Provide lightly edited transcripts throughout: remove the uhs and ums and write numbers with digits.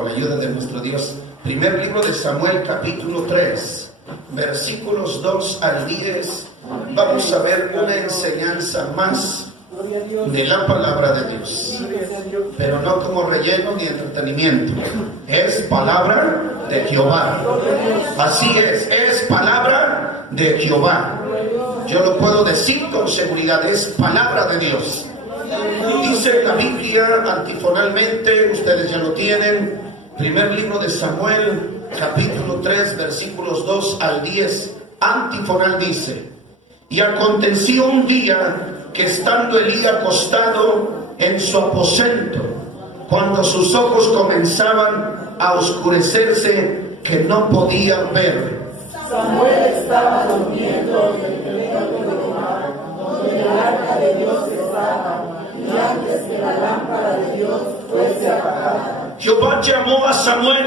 con la ayuda de nuestro Dios. Primer libro de Samuel, capítulo 3, versículos 2 al 10. Vamos a ver una enseñanza más de la palabra de Dios, pero no como relleno ni entretenimiento. Es palabra de Jehová. Así es palabra de Jehová. Yo lo puedo decir con seguridad, es palabra de Dios. Dice la Biblia antifonalmente, ustedes ya lo tienen, primer libro de Samuel, capítulo 3, versículos 2 al 10, antifonal dice: y aconteció un día que estando Elí acostado en su aposento, cuando sus ojos comenzaban a oscurecerse, que no podía ver. Samuel estaba durmiendo en el templo de Jehová, donde el arca de Dios estaba, y antes que la lámpara de Dios fuese apagada. Jehová llamó a Samuel,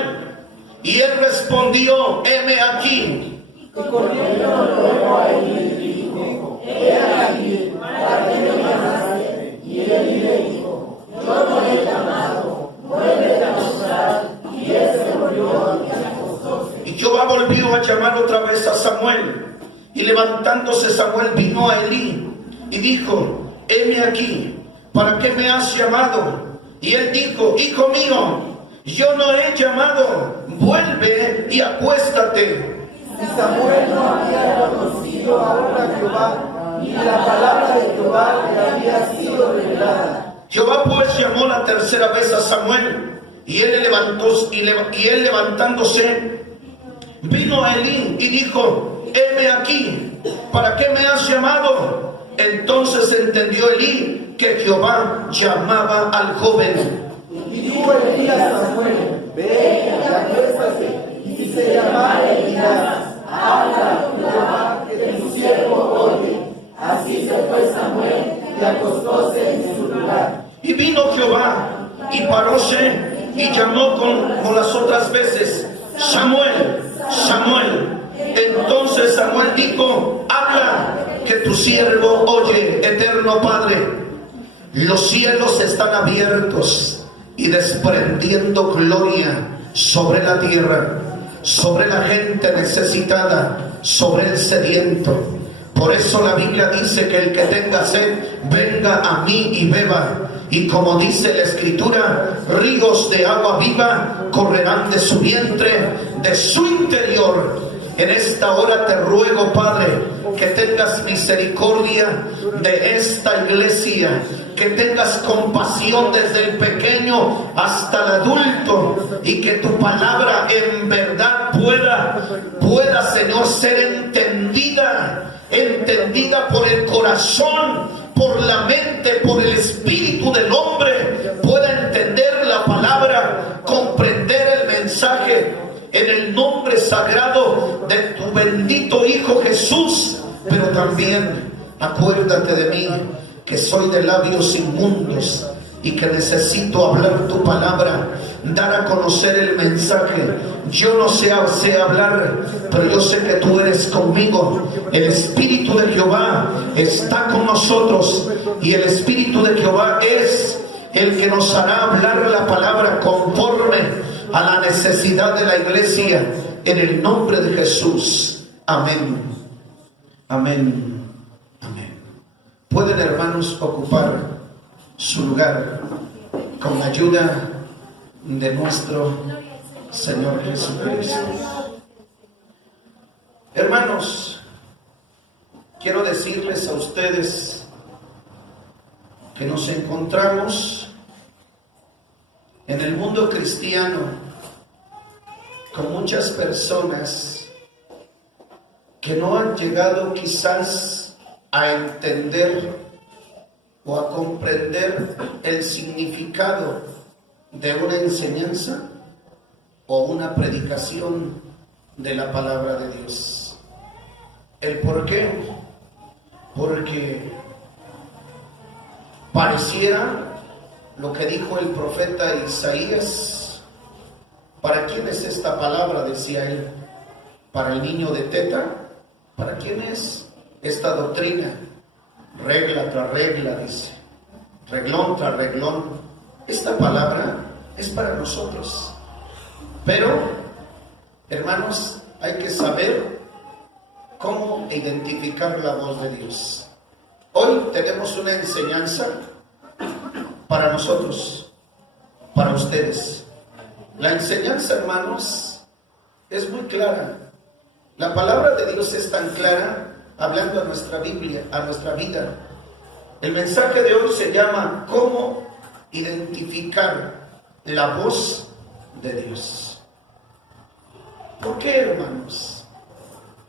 y él respondió: heme aquí. Y corriendo luego a Elí y dijo: he aquí, ¿para qué me llamaste? Y Elí le dijo: yo no he llamado, vuélvete a mostrar. Y él se volvió y acostóse. Y Jehová volvió a llamar otra vez a Samuel. Y levantándose Samuel vino a Elí y dijo: heme aquí, ¿para qué me has llamado? Y él dijo: hijo mío, yo no he llamado, vuelve y acuéstate. Y Samuel no había conocido aún a Jehová, ni la palabra de Jehová le había sido revelada. Jehová pues llamó la tercera vez a Samuel, y él levantándose vino a Elí y dijo: heme aquí, ¿para qué me has llamado? Entonces entendió Elí que Jehová llamaba al joven. Y dijo Elí a Samuel: ve y acuéstate, y si se llamare dirás: habla Jehová, que tu siervo oye. Así se fue Samuel y acostóse en su lugar. Y vino Jehová y paróse y llamó como las otras veces: Samuel, Samuel. Entonces Samuel dijo: habla, que tu siervo oye. Eterno Padre, los cielos están abiertos y desprendiendo gloria sobre la tierra, sobre la gente necesitada, sobre el sediento. Por eso la Biblia dice que el que tenga sed, venga a mí y beba. Y como dice la Escritura, ríos de agua viva correrán de su vientre, de su interior. En esta hora te ruego, Padre, que tengas misericordia de esta iglesia, que tengas compasión desde el pequeño hasta el adulto, y que tu palabra en verdad pueda, Señor, ser entendida por el corazón, por la mente, por el espíritu del hombre, pueda entender la palabra, comprender el mensaje, en el nombre sagrado de tu bendito Hijo Jesús. Pero también acuérdate de mí, que soy de labios inmundos y que necesito hablar tu palabra, dar a conocer el mensaje. Yo no sé hablar, pero yo sé que tú eres conmigo. El Espíritu de Jehová está con nosotros, y el Espíritu de Jehová es el que nos hará hablar la palabra conforme a la necesidad de la iglesia, en el nombre de Jesús. Amén. Amén. Amén. Pueden, hermanos, ocupar su lugar con la ayuda de nuestro Señor Jesucristo. Hermanos, quiero decirles a ustedes que nos encontramos en el mundo cristiano con muchas personas que no han llegado quizás a entender o a comprender el significado de una enseñanza o una predicación de la palabra de Dios. ¿El por qué? Porque pareciera lo que dijo el profeta Isaías: ¿para quién es esta palabra?, decía él. ¿Para el niño de teta? ¿Para quién es esta doctrina? Regla tras regla, dice, reglón tras reglón. Esta palabra es para nosotros. Pero, hermanos, hay que saber cómo identificar la voz de Dios. Hoy tenemos una enseñanza para nosotros, para ustedes. La enseñanza, hermanos, es muy clara. La palabra de Dios es tan clara, hablando a nuestra Biblia, a nuestra vida. El mensaje de hoy se llama ¿cómo identificar la voz de Dios? ¿Por qué, hermanos?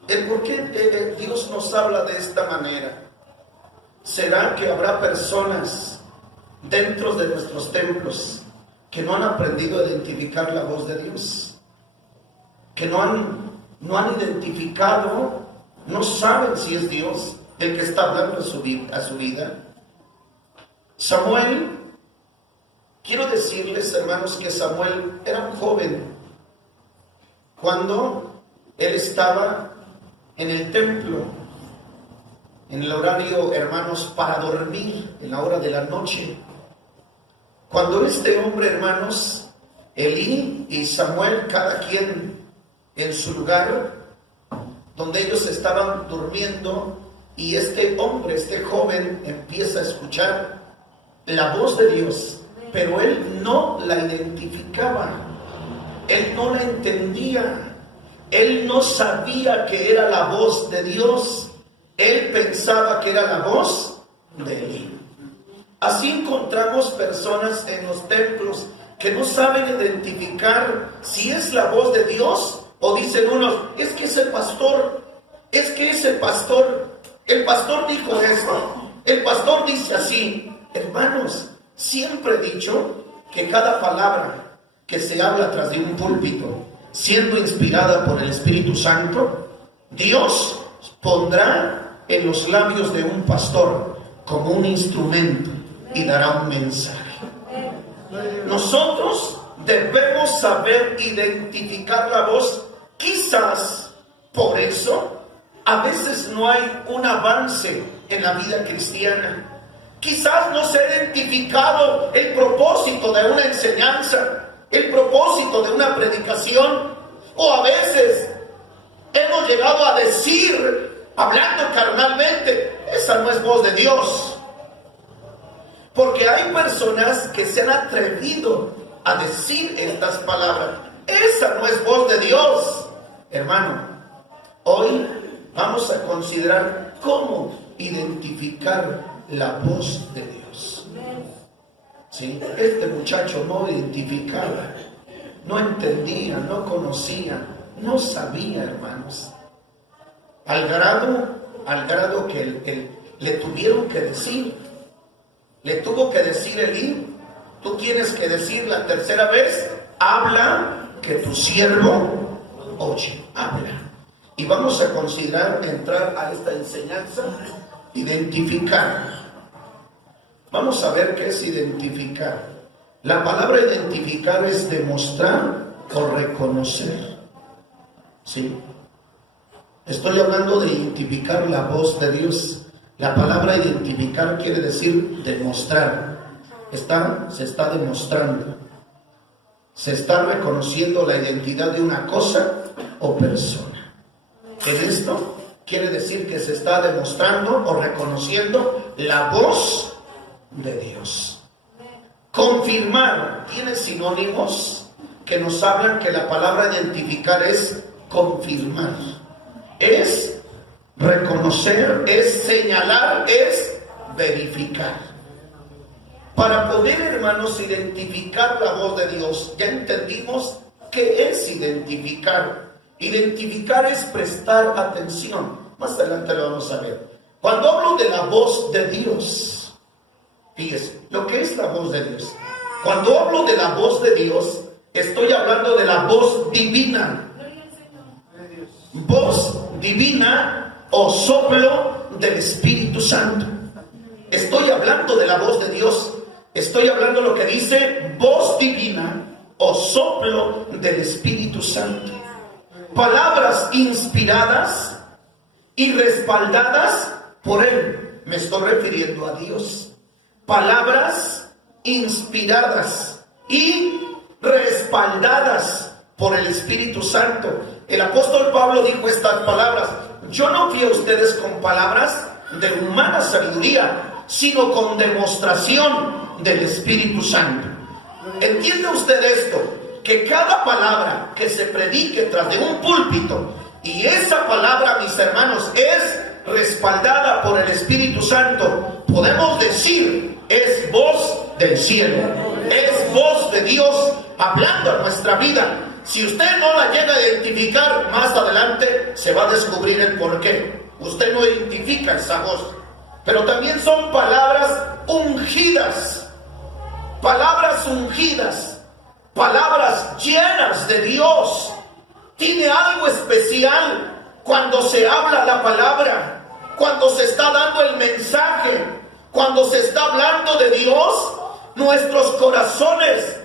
¿Por qué Dios nos habla de esta manera? ¿Será que habrá personas dentro de nuestros templos que no han aprendido a identificar la voz de Dios? Que no han identificado, no saben si es Dios el que está hablando a su vida. Samuel, quiero decirles, hermanos, que Samuel era un joven cuando él estaba en el templo, en el horario, hermanos, para dormir, en la hora de la noche. Cuando este hombre, hermanos, Elí y Samuel, cada quien en su lugar, donde ellos estaban durmiendo, y este hombre, este joven, empieza a escuchar la voz de Dios, pero él no la identificaba, él no la entendía, él no sabía que era la voz de Dios, él pensaba que era la voz de Elí. Así encontramos personas en los templos que no saben identificar si es la voz de Dios, o dicen unos, es que es el pastor, es que es el pastor dijo esto, el pastor dice así. Hermanos, siempre he dicho que cada palabra que se habla tras de un púlpito, siendo inspirada por el Espíritu Santo, Dios pondrá en los labios de un pastor como un instrumento y dará un mensaje. Nosotros debemos saber identificar la voz. Quizás por eso a veces no hay un avance en la vida cristiana. Quizás no se ha identificado el propósito de una enseñanza, el propósito de una predicación, o a veces hemos llegado a decir, hablando carnalmente, esa no es voz de Dios. Porque hay personas que se han atrevido a decir estas palabras, esa no es voz de Dios. Hermano, hoy vamos a considerar cómo identificar la voz de Dios. ¿Sí? Este muchacho no identificaba, no entendía, no conocía, no sabía, hermanos. Al grado que le tuvieron que decir, le tuvo que decir Elí, tú tienes que decir la tercera vez, habla que tu siervo oye, habla. Y vamos a considerar entrar a esta enseñanza, identificar. Vamos a ver qué es identificar. La palabra identificar es demostrar o reconocer. ¿Sí? Estoy hablando de identificar la voz de Dios. La palabra identificar quiere decir demostrar. Se está demostrando. Se está reconociendo la identidad de una cosa o persona. En esto quiere decir que se está demostrando o reconociendo la voz de Dios. Confirmar tiene sinónimos que nos hablan que la palabra identificar es confirmar, es reconocer, es señalar, es verificar. Para poder, hermanos, identificar la voz de Dios, ya entendimos qué es identificar. Identificar es prestar atención. Más adelante lo vamos a ver. Cuando hablo de la voz de Dios, fíjese, lo que es la voz de Dios. Cuando hablo de la voz de Dios, estoy hablando de la voz divina. Voz divina o soplo del Espíritu Santo. Estoy hablando de la voz de Dios. Estoy hablando lo que dice voz divina o soplo del Espíritu Santo. Palabras inspiradas y respaldadas por Él. Me estoy refiriendo a Dios. Palabras inspiradas y respaldadas por el Espíritu Santo. El apóstol Pablo dijo estas palabras: yo no fui a ustedes con palabras de humana sabiduría, sino con demostración del Espíritu Santo. ¿Entiende usted esto? Que cada palabra que se predique tras de un púlpito, y esa palabra, mis hermanos, es respaldada por el Espíritu Santo, podemos decir, es voz del cielo, es voz de Dios hablando a nuestra vida. Si usted no la llega a identificar, más adelante se va a descubrir el porqué. Usted no identifica esa voz. Pero también son palabras ungidas, palabras ungidas, palabras llenas de Dios. Tiene algo especial cuando se habla la palabra, cuando se está dando el mensaje, cuando se está hablando de Dios. Nuestros corazones,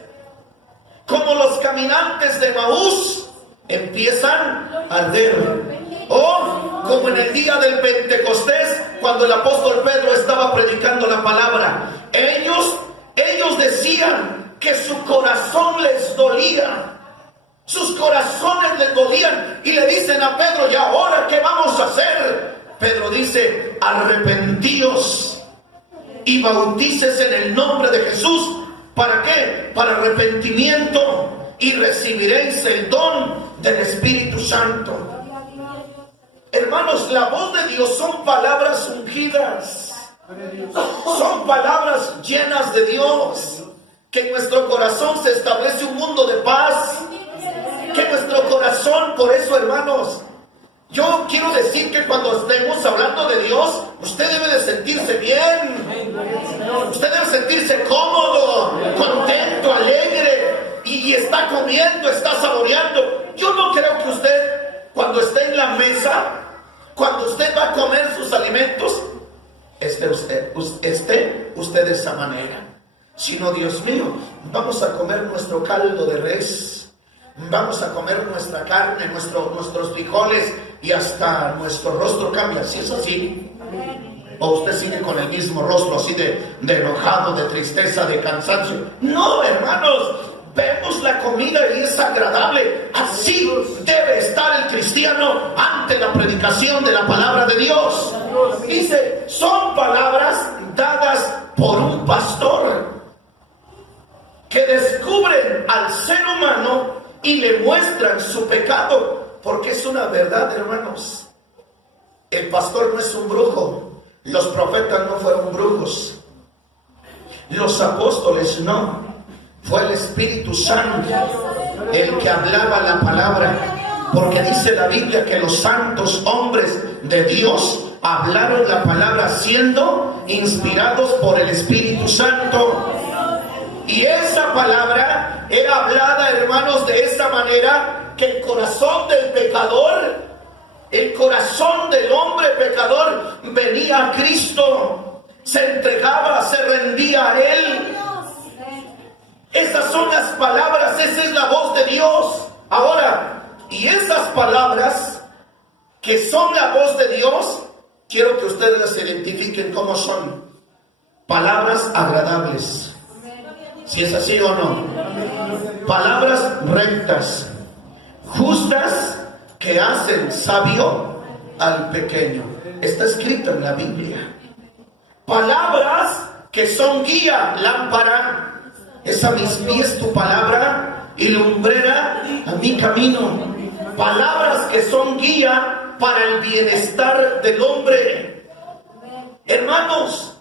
como los caminantes de Maús, empiezan a arder. O como en el día del Pentecostés, cuando el apóstol Pedro estaba predicando la palabra, ellos decían que su corazón les dolía. Sus corazones les dolían y le dicen a Pedro: ¿y ahora qué vamos a hacer? Pedro dice: arrepentíos y bautícese en el nombre de Jesús. ¿Para qué? Para arrepentimiento, y recibiréis el don del Espíritu Santo. Hermanos, la voz de Dios son palabras ungidas, son palabras llenas de Dios. Que en nuestro corazón se establece un mundo de paz, que nuestro corazón, por eso, hermanos, yo quiero decir que cuando estemos hablando de Dios, usted debe de sentirse bien, usted debe sentirse cómodo, contento, alegre, y está comiendo, está saboreando. Yo no creo que usted, cuando esté en la mesa, cuando usted va a comer sus alimentos, esté usted de esa manera. Sino, Dios mío, vamos a comer nuestro caldo de res, vamos a comer nuestra carne, nuestros frijoles, y hasta nuestro rostro cambia. Si es así, o usted sigue con el mismo rostro, así de enojado, de tristeza, de cansancio. No, hermanos, vemos la comida y es agradable. Así debe estar el cristiano ante la predicación de la palabra de Dios. Dice, son palabras dadas por un pastor que descubren al ser humano y le muestran su pecado, porque es una verdad, hermanos. El pastor no es un brujo, los profetas no fueron brujos, los apóstoles no, fue el Espíritu Santo el que hablaba la palabra, porque dice la Biblia que los santos hombres de Dios hablaron la palabra siendo inspirados por el Espíritu Santo. Y esa palabra era hablada, hermanos, de esa manera que el corazón del pecador, el corazón del hombre pecador, venía a Cristo, se entregaba, se rendía a Él. Esas son las palabras, esa es la voz de Dios. Ahora, y esas palabras que son la voz de Dios, quiero que ustedes las identifiquen cómo son. Palabras agradables. Si es así o no. Palabras rectas, justas, que hacen sabio al pequeño. Está escrito en la Biblia. Palabras que son guía, lámpara es a mis pies tu palabra y lumbrera a mi camino. Palabras que son guía para el bienestar del hombre. Hermanos,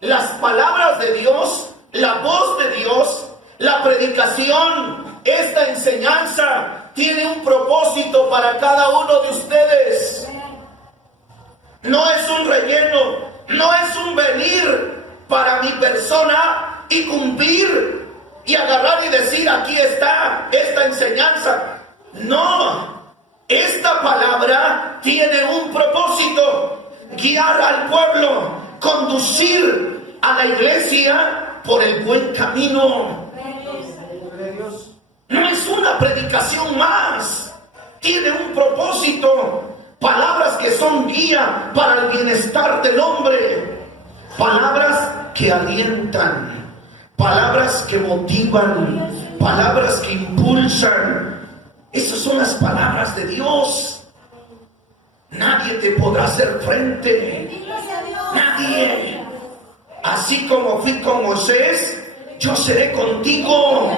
las palabras de Dios, la voz de Dios, la predicación, esta enseñanza tiene un propósito para cada uno de ustedes. No es un relleno, no es un venir para mi persona y cumplir y agarrar y decir: aquí está esta enseñanza. No, esta palabra tiene un propósito: guiar al pueblo, conducir a la iglesia por el buen camino. No es una predicación más, tiene un propósito. Palabras que son guía para el bienestar del hombre, palabras que alientan, palabras que motivan, palabras que impulsan, Esas son las palabras de Dios. Nadie te podrá hacer frente. Nadie. Así como fui con Moisés, yo seré contigo.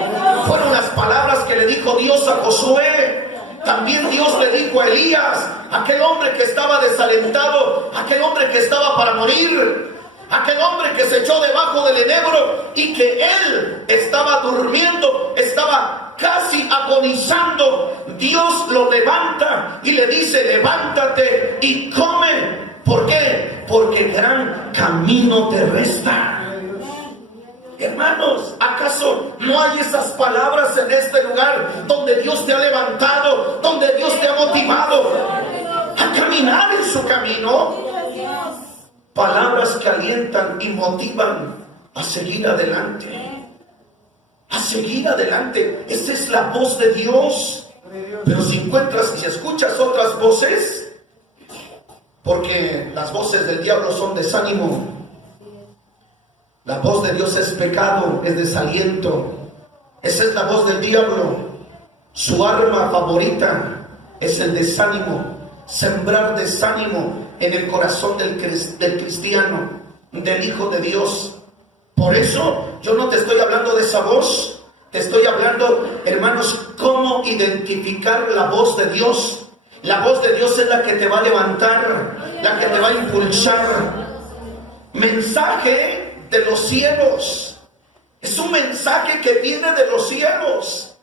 Fueron las palabras que le dijo Dios a Josué. También Dios le dijo a Elías, aquel hombre que estaba desalentado, aquel hombre que estaba para morir, aquel hombre que se echó debajo del enebro y que él estaba durmiendo, estaba casi agonizando. Dios lo levanta y le dice: levántate y come. ¿Por qué? Porque gran camino te resta. Hermanos, ¿acaso no hay esas palabras en este lugar donde Dios te ha levantado, donde Dios te ha motivado a caminar en su camino? Palabras que alientan y motivan a seguir adelante. A seguir adelante. Esa es la voz de Dios. Pero si escuchas otras voces, porque las voces del diablo son desánimo, la voz de Dios es pecado, es desaliento. Esa es la voz del diablo. Su arma favorita es el desánimo. Sembrar desánimo en el corazón del cristiano, del Hijo de Dios. Por eso yo no te estoy hablando de esa voz. Te estoy hablando, hermanos, cómo identificar la voz de Dios. La voz de Dios es la que te va a levantar, la que te va a impulsar. Mensaje de los cielos. Es un mensaje que viene de los cielos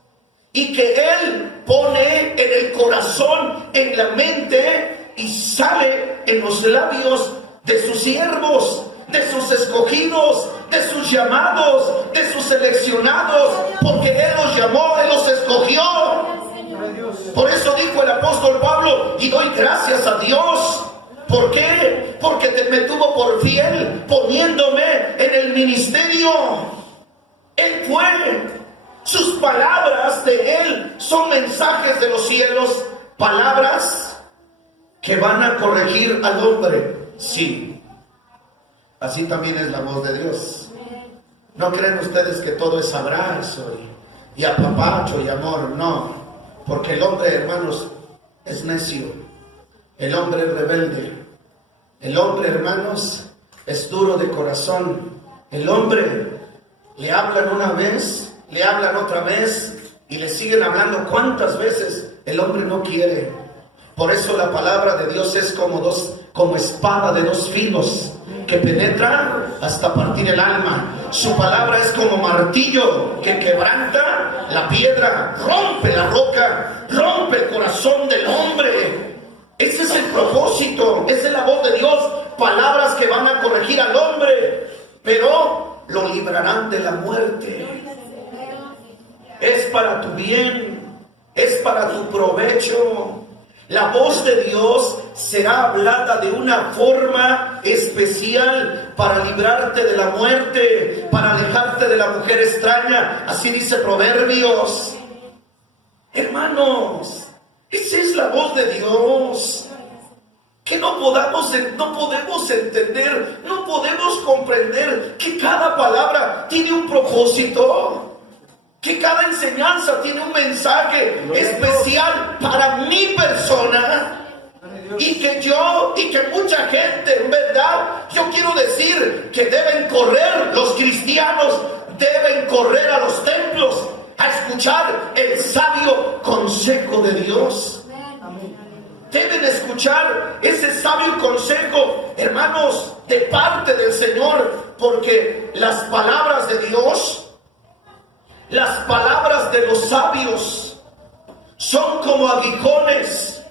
y que Él pone en el corazón, en la mente, y sale en los labios de sus siervos, de sus escogidos, de sus llamados, de sus seleccionados, porque Él los llamó, Él los escogió. Por eso dijo el apóstol Pablo: y doy gracias a Dios. ¿Por qué? Porque me tuvo por fiel, poniéndome en el ministerio. Él fue. Sus palabras de Él son mensajes de los cielos, palabras que van a corregir al hombre. Sí, así también es la voz de Dios. No creen ustedes que todo es abrazo y apapacho y amor. No, porque el hombre, hermanos, es necio. El hombre es rebelde. El hombre, hermanos, es duro de corazón. El hombre, le hablan una vez, le hablan otra vez y le siguen hablando cuántas veces. El hombre no quiere. Por eso la palabra de Dios es como espada de dos filos, que penetra hasta partir el alma. Su palabra es como martillo que quebranta la piedra, rompe la roca, rompe el corazón del hombre. Ese es el propósito, esa es la voz de Dios. Palabras que van a corregir al hombre, pero lo librarán de la muerte. Es para tu bien, es para tu provecho. La voz de Dios será hablada de una forma especial para librarte de la muerte, para alejarte de la mujer extraña. Así dice Proverbios. Hermanos, esa es la voz de Dios. Que no podemos entender, no podemos comprender que cada palabra tiene un propósito, que cada enseñanza tiene un mensaje especial para mi persona, y que mucha gente, en verdad, yo quiero decir que deben correr, los cristianos deben correr a los templos a escuchar el sabio consejo de Dios. Deben escuchar ese sabio consejo, hermanos, de parte del Señor, porque las palabras de Dios, las palabras de los sabios, son como aguijones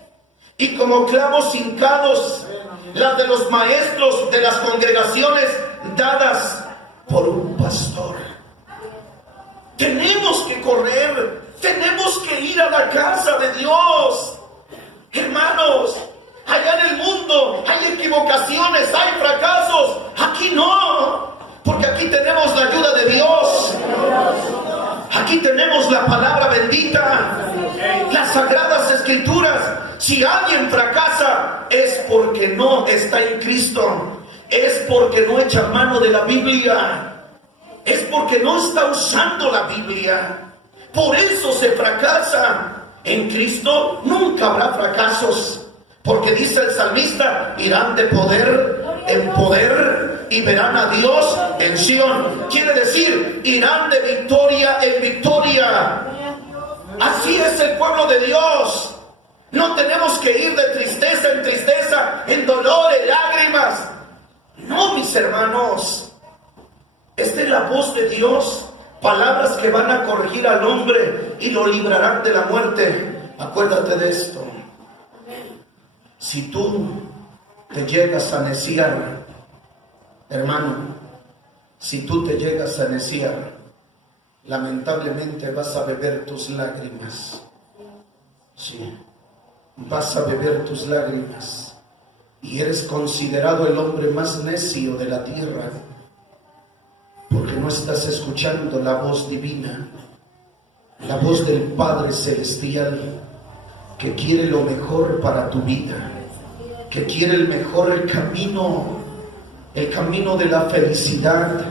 y como clavos hincados, las de los maestros de las congregaciones dadas por un pastor. Tenemos que correr, tenemos que ir a la casa de Dios. Hermanos, allá en el mundo hay equivocaciones, hay fracasos. Aquí no, porque aquí tenemos la ayuda de Dios. Aquí tenemos la palabra bendita, las sagradas escrituras. Si alguien fracasa, es porque no está en Cristo, es porque no echa mano de la Biblia, es porque no está usando la Biblia. Por eso se fracasa. En Cristo nunca habrá fracasos, porque dice el salmista, irán de poder en poder y verán a Dios en Sión. Quiere decir, irán de victoria en victoria. Así es el pueblo de Dios. No tenemos que ir de tristeza en tristeza, en dolor, en lágrimas. No, mis hermanos. Esta es la voz de Dios. Palabras que van a corregir al hombre y lo librarán de la muerte. Acuérdate de esto. Si tú te llegas a neciar, hermano, si tú te llegas a neciar, lamentablemente vas a beber tus lágrimas. Sí, vas a beber tus lágrimas. Y eres considerado el hombre más necio de la tierra, porque no estás escuchando la voz divina, la voz del Padre Celestial, que quiere lo mejor para tu vida, que quiere el camino de la felicidad,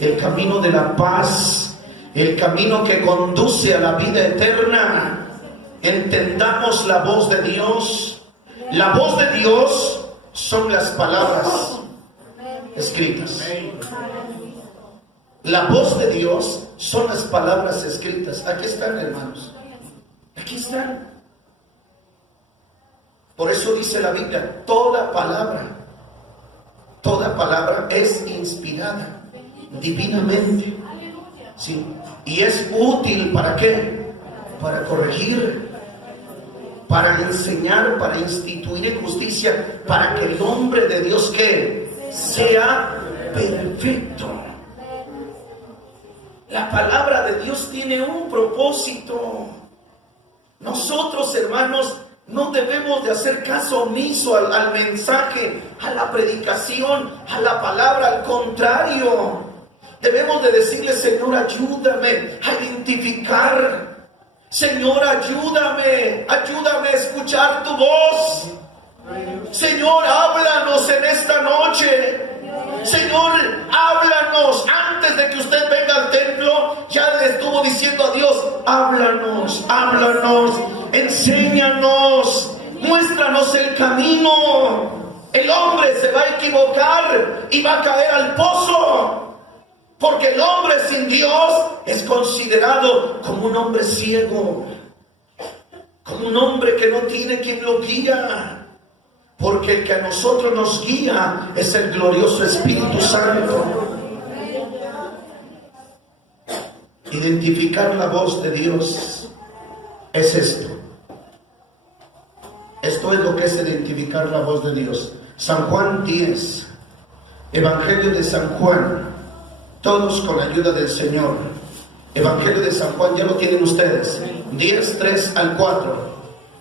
el camino de la paz, el camino que conduce a la vida eterna. Entendamos la voz de Dios. La voz de Dios son las palabras escritas. La voz de Dios son las palabras escritas. Aquí están, hermanos. Aquí están. Por eso dice la Biblia, toda palabra es inspirada divinamente. ¿Sí? Y es útil, ¿para qué? Para corregir, para enseñar, para instituir en justicia, para que el hombre de Dios que sea perfecto. La palabra de Dios tiene un propósito. Nosotros, hermanos, no debemos de hacer caso omiso al mensaje, a la predicación, a la palabra. Al contrario, debemos de decirle, Señor, ayúdame a identificar. Señor, ayúdame a escuchar tu voz. Señor, háblanos en esta noche. Señor, háblanos. Antes de que usted venga al templo, ya le estuvo diciendo a Dios, háblanos, enséñanos, muéstranos el camino. El hombre se va a equivocar y va a caer al pozo, porque el hombre sin Dios es considerado como un hombre ciego, como un hombre que no tiene quien lo guía. Porque el que a nosotros nos guía es el glorioso Espíritu Santo. Identificar la voz de Dios es esto. Esto es lo que es identificar la voz de Dios. San Juan 10, Evangelio de San Juan, todos con la ayuda del Señor. Evangelio de San Juan, ya lo tienen ustedes. 10, 3 al 4.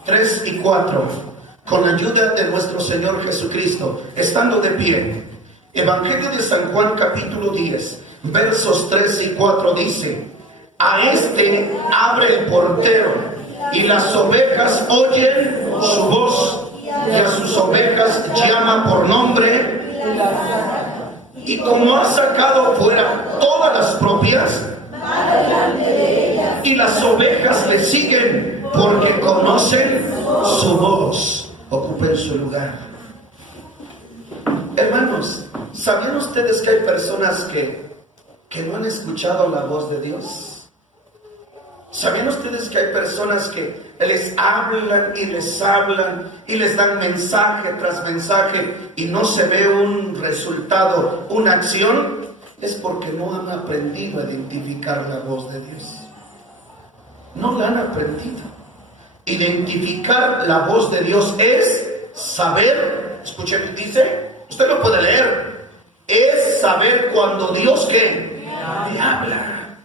3 y 4. Con la ayuda de nuestro Señor Jesucristo, estando de pie. Evangelio de San Juan, capítulo 10, versos 3 y 4 dice: a este abre el portero, y las ovejas oyen su voz, y a sus ovejas llama por nombre. Y como ha sacado fuera todas las propias, y las ovejas le siguen, porque conocen su voz. Ocupen su lugar. Hermanos, ¿sabían ustedes que hay personas que no han escuchado la voz de Dios? ¿Sabían ustedes que hay personas que les hablan y les dan mensaje tras mensaje y no se ve un resultado, una acción? Es porque no han aprendido a identificar la voz de Dios. No la han aprendido. Identificar la voz de Dios es saber, escuchen, dice, usted lo puede leer, es saber cuando Dios ¿qué? Le habla.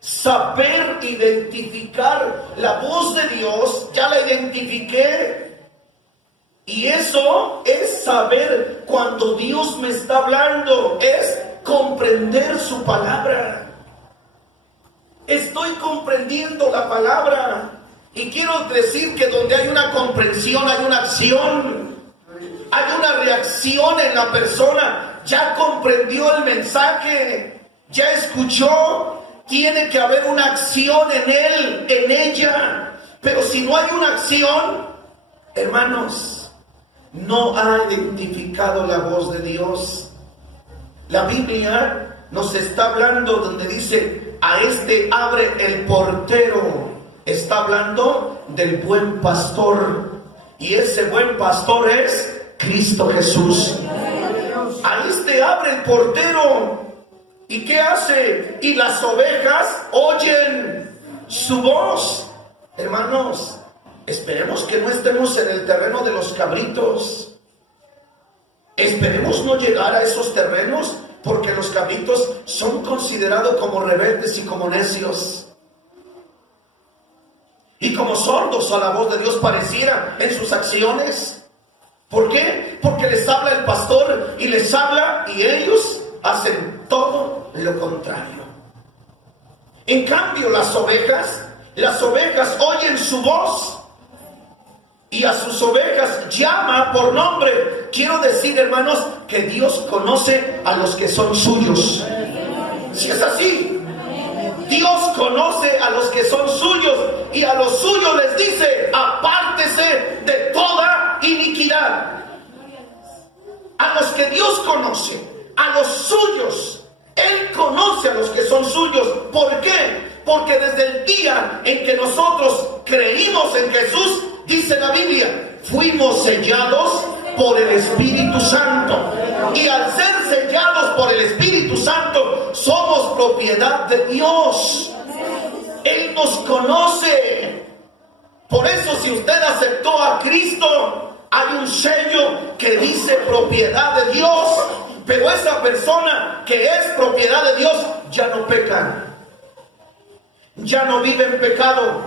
Saber identificar la voz de Dios, ya la identifiqué. Y eso es saber cuando Dios me está hablando, es comprender su palabra. Estoy comprendiendo la palabra. Y quiero decir que donde hay una comprensión, hay una acción, hay una reacción en la persona. Ya comprendió el mensaje, ya escuchó, tiene que haber una acción en él, en ella. Pero si no hay una acción, hermanos, no ha identificado la voz de Dios. La Biblia nos está hablando donde dice, a este abre el portero. Está hablando del buen pastor. Y ese buen pastor es Cristo Jesús. A este abre el portero. ¿Y qué hace? Y las ovejas oyen su voz. Hermanos, esperemos que no estemos en el terreno de los cabritos. Esperemos no llegar a esos terrenos, porque los cabritos son considerados como rebeldes y como necios. Y como sordos a la voz de Dios pareciera en sus acciones. ¿Por qué? Porque les habla el pastor y les habla y ellos hacen todo lo contrario. En cambio, las ovejas oyen su voz y a sus ovejas llama por nombre. Quiero decir, hermanos, que Dios conoce a los que son suyos. Si es así, Dios conoce a los que son suyos y a los suyos les dice, apártese de toda iniquidad. A los que Dios conoce, a los suyos, Él conoce a los que son suyos. ¿Por qué? Porque desde el día en que nosotros creímos en Jesús, dice la Biblia, fuimos sellados por el Espíritu Santo. Y al ser sellados por el Espíritu Santo, somos propiedad de Dios. Él nos conoce. Por eso, si usted aceptó a Cristo, hay un sello que dice propiedad de Dios. Pero esa persona que es propiedad de Dios ya no peca, ya no vive en pecado,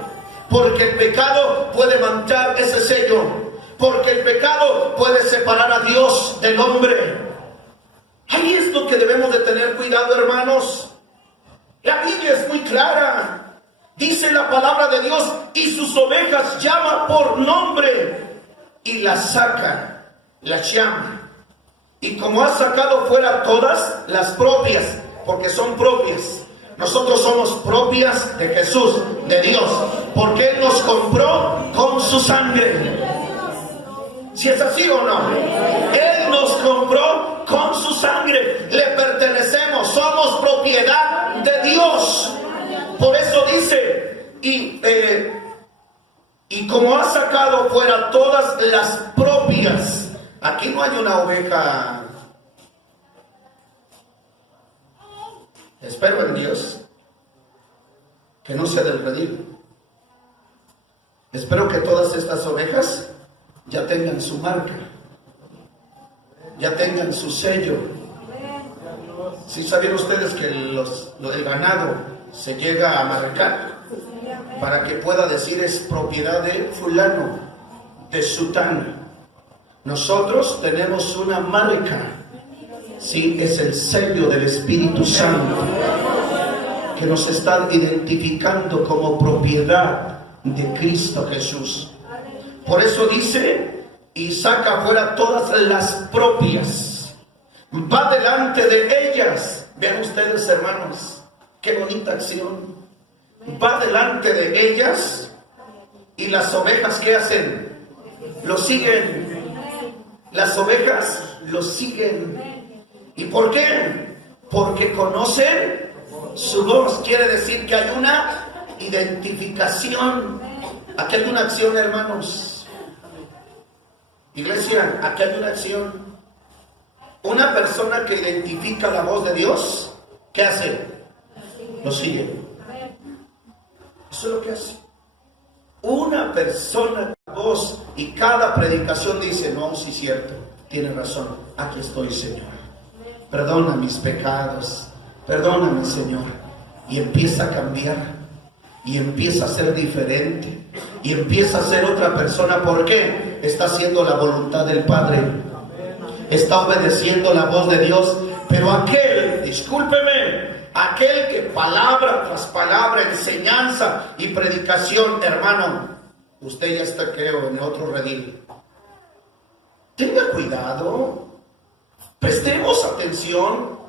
porque el pecado puede manchar ese sello, porque el pecado puede separar a Dios del hombre. Ahí es lo que debemos de tener cuidado, hermanos. La Biblia es muy clara. Dice la palabra de Dios, y sus ovejas llama por nombre y las saca, las llama. Y como ha sacado fuera todas las propias, porque son propias. Nosotros somos propias de Jesús, de Dios, porque Él nos compró con su sangre. ¿Si es así o no? Él nos compró con su sangre. Le pertenecemos, somos propiedad de Dios. Por eso dice, y como ha sacado fuera todas las propias. Aquí no hay una oveja. Espero en Dios que no sea del redil. Espero que todas estas ovejas ya tengan su marca, ya tengan su sello. Si sabían ustedes que el ganado se llega a marcar para que pueda decir es propiedad de fulano, de sutano. Nosotros tenemos una marca, sí, es el sello del Espíritu Santo que nos está identificando como propiedad de Cristo Jesús. Por eso dice, y saca fuera todas las propias, va delante de ellas. Vean ustedes, hermanos, qué bonita acción. Va delante de ellas y las ovejas, ¿qué hacen? Lo siguen. Las ovejas lo siguen. ¿Y por qué? Porque conocen su voz. Quiere decir que hay una identificación. Aquí hay una acción, hermanos. Iglesia, aquí hay una acción. Una persona que identifica la voz de Dios, ¿qué hace? Lo sigue. Eso es lo que hace. Una persona con voz y cada predicación dice, no, sí es cierto, tiene razón, aquí estoy, Señor. Perdona mis pecados, perdóname, Señor. Y empieza a cambiar, y empieza a ser diferente, y empieza a ser otra persona. ¿Por qué? Está haciendo la voluntad del Padre, está obedeciendo la voz de Dios. Pero aquel, discúlpeme, aquel que palabra tras palabra, enseñanza y predicación, hermano, usted ya está, creo, en otro redil. Tenga cuidado, prestemos atención.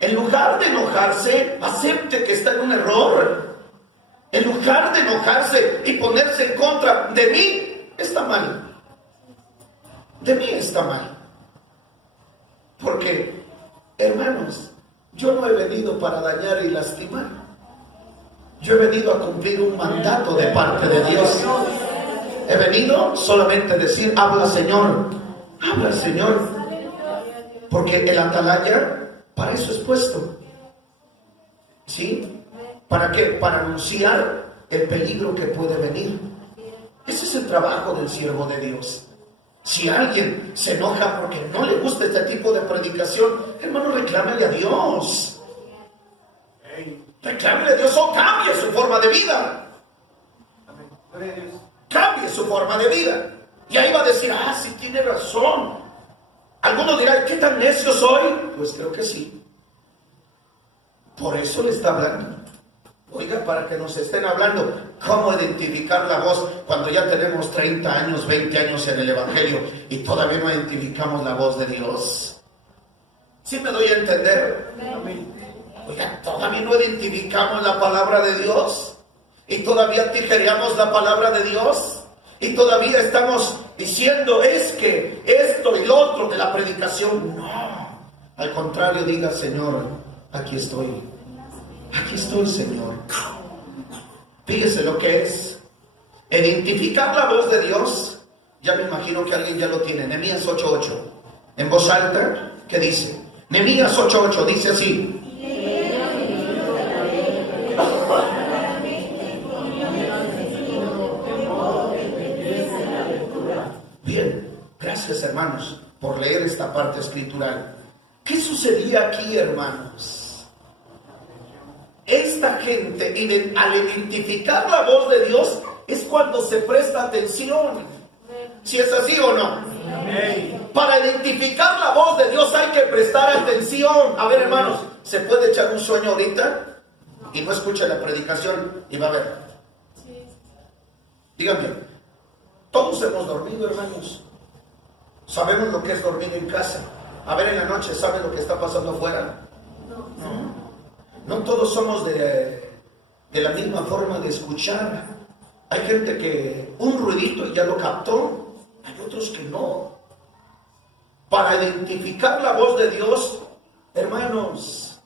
En lugar de enojarse, acepte que está en un error. en lugar de enojarse y ponerse en contra de mí, está mal. De mí está mal. Porque, hermanos, yo no he venido para dañar y lastimar. Yo he venido a cumplir un mandato de parte de Dios. He venido solamente a decir, habla Señor, habla Señor. Porque el atalaya para eso es puesto. ¿Sí? ¿Para qué? Para anunciar el peligro que puede venir. Ese es el trabajo del siervo de Dios. Si alguien se enoja porque no le gusta este tipo de predicación, hermano, reclámele a Dios. Reclámele a Dios o cambie su forma de vida. Cambie su forma de vida. Y ahí va a decir, sí tiene razón. Algunos dirán, ¿qué tan necio soy? Pues creo que sí. Por eso le está hablando. Oiga, para que nos estén hablando, ¿cómo identificar la voz cuando ya tenemos 30 años, 20 años en el Evangelio y todavía no identificamos la voz de Dios? ¿Sí me doy a entender? Oiga, todavía no identificamos la palabra de Dios y todavía tijereamos la palabra de Dios y todavía estamos diciendo es que esto y lo otro de la predicación. No, al contrario, diga, Señor, aquí estoy. Aquí estoy, Señor. Fíjese lo que es identificar la voz de Dios. Ya me imagino que alguien ya lo tiene. Nehemías 8:8. En voz alta, ¿qué dice? Nehemías 8:8 dice así. Bien, gracias hermanos por leer esta parte escritural. ¿Qué sucedía aquí, hermanos? Esta gente, al identificar la voz de Dios, es cuando se presta atención. ¿Si es así o no? Para identificar la voz de Dios hay que prestar atención. A ver, hermanos, ¿se puede echar un sueño ahorita? Y no escucha la predicación y va a ver. Díganme, todos hemos dormido, hermanos. Sabemos lo que es dormir en casa. A ver, en la noche, ¿saben lo que está pasando afuera? No. No todos somos de la misma forma de escuchar. Hay gente que un ruidito y ya lo captó. Hay otros que no. Para identificar la voz de Dios, hermanos,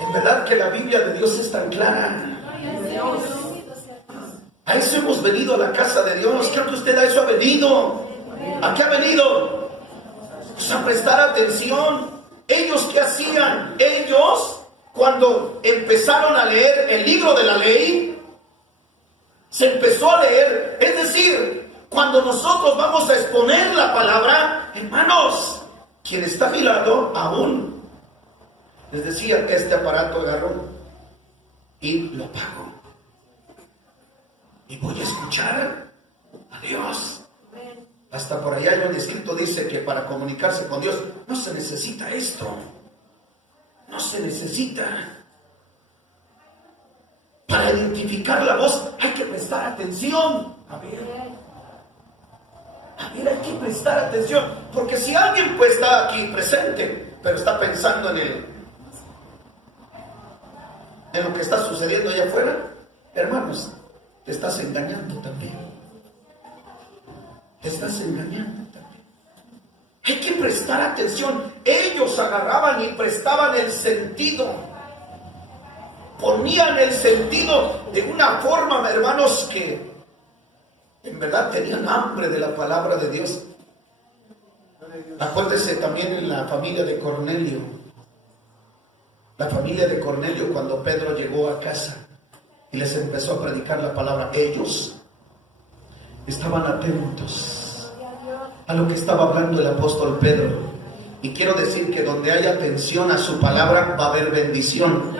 en verdad que la Biblia de Dios es tan clara. A eso hemos venido a la casa de Dios. Creo que usted a eso ha venido. ¿A qué ha venido? Pues a prestar atención. ¿Ellos qué hacían? Ellos, cuando empezaron a leer el libro de la ley, se empezó a leer. Es decir, cuando nosotros vamos a exponer la palabra, hermanos, quien está a mi lado aún, les decía, este aparato agarró y lo apago. Y voy a escuchar a Dios. Hasta por allá hay un escrito, dice que para comunicarse con Dios no se necesita esto. No se necesita. Para identificar la voz hay que prestar atención. A ver, hay que prestar atención. Porque si alguien pues está aquí presente, pero está pensando en lo que está sucediendo allá afuera, hermanos, te estás engañando también. Te estás engañando también. Hay que prestar atención. Ellos agarraban y prestaban el sentido. Ponían el sentido de una forma, hermanos, que en verdad tenían hambre de la palabra de Dios. Acuérdese también en la familia de Cornelio. La familia de Cornelio, cuando Pedro llegó a casa y les empezó a predicar la palabra, ellos estaban atentos a lo que estaba hablando el apóstol Pedro. Y quiero decir que donde haya atención a su palabra va a haber bendición.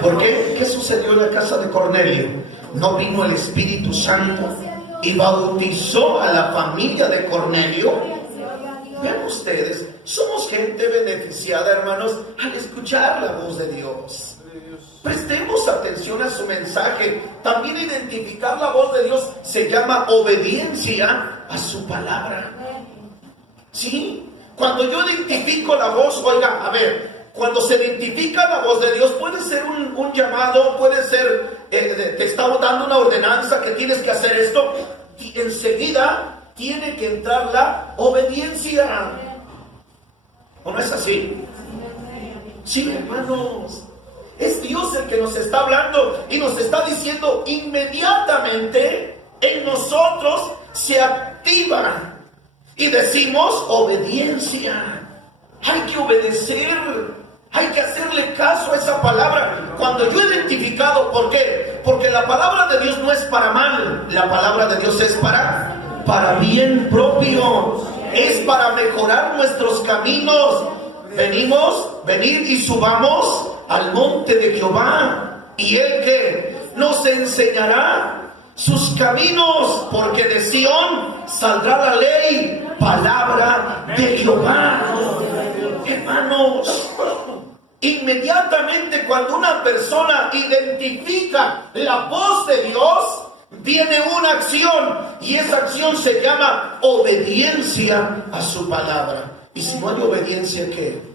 ¿Por qué? ¿Qué sucedió en la casa de Cornelio? No vino el Espíritu Santo y bautizó a la familia de Cornelio. Vean ustedes, somos gente beneficiada, hermanos, al escuchar la voz de Dios. Prestemos atención a su mensaje. También identificar la voz de Dios se llama obediencia a su palabra. ¿Sí? Cuando yo identifico la voz, oiga, a ver, cuando se identifica la voz de Dios, puede ser un llamado, puede ser, te estamos dando una ordenanza que tienes que hacer esto, y enseguida tiene que entrar la obediencia. ¿O no es así? Sí, hermanos. Es Dios el que nos está hablando y nos está diciendo inmediatamente en nosotros se activa y decimos obediencia. Hay que obedecer, hay que hacerle caso a esa palabra. Cuando yo he identificado, ¿por qué? Porque la palabra de Dios no es para mal, la palabra de Dios es para bien propio, es para mejorar nuestros caminos. Venid y subamos al monte de Jehová, y Él que nos enseñará sus caminos, porque de Sión saldrá la ley, palabra de Jehová. Hermanos, inmediatamente cuando una persona identifica la voz de Dios, viene una acción, y esa acción se llama obediencia a su palabra. Y si no hay obediencia, ¿qué?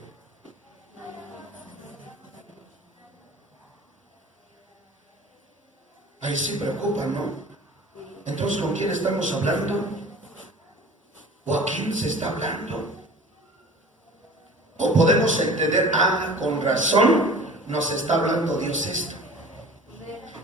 Ahí se preocupan, ¿no? Entonces, ¿con quién estamos hablando? ¿O a quién se está hablando? O podemos entender, con razón nos está hablando Dios esto.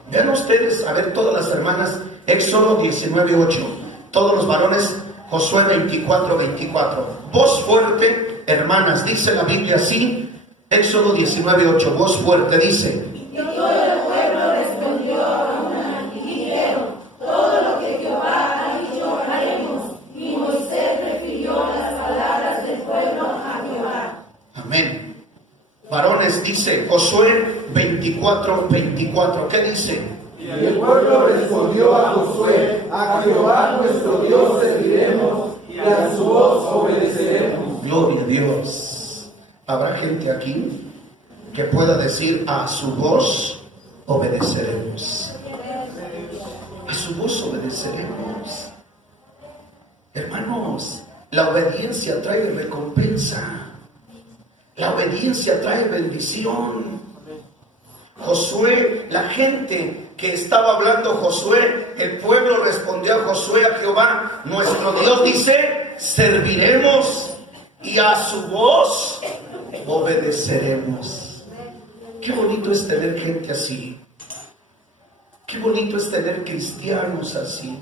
Vean ustedes, a ver, todas las hermanas, Éxodo 19:8, todos los varones, Josué 24:24. Voz fuerte, hermanas, dice la Biblia así, Éxodo 19:8, voz fuerte, dice. Y todo el pueblo respondió a una y dijeron, todo lo que Jehová ha dicho haremos. Y Moisés refirió las palabras del pueblo a Jehová. Amén. Varones, dice Josué 24:24, ¿qué dice? Y el pueblo respondió a Josué, a Jehová nuestro Dios serviremos y a su voz obedeceremos. Gloria a Dios. ¿Habrá gente aquí que pueda decir a su voz obedeceremos? A su voz obedeceremos. Hermanos, la obediencia trae recompensa. La obediencia trae bendición. Josué, la gente que estaba hablando Josué, el pueblo respondió a Josué, a Jehová nuestro Dios, dice, serviremos y a su voz obedeceremos. Qué bonito es tener gente así. Qué bonito es tener cristianos así,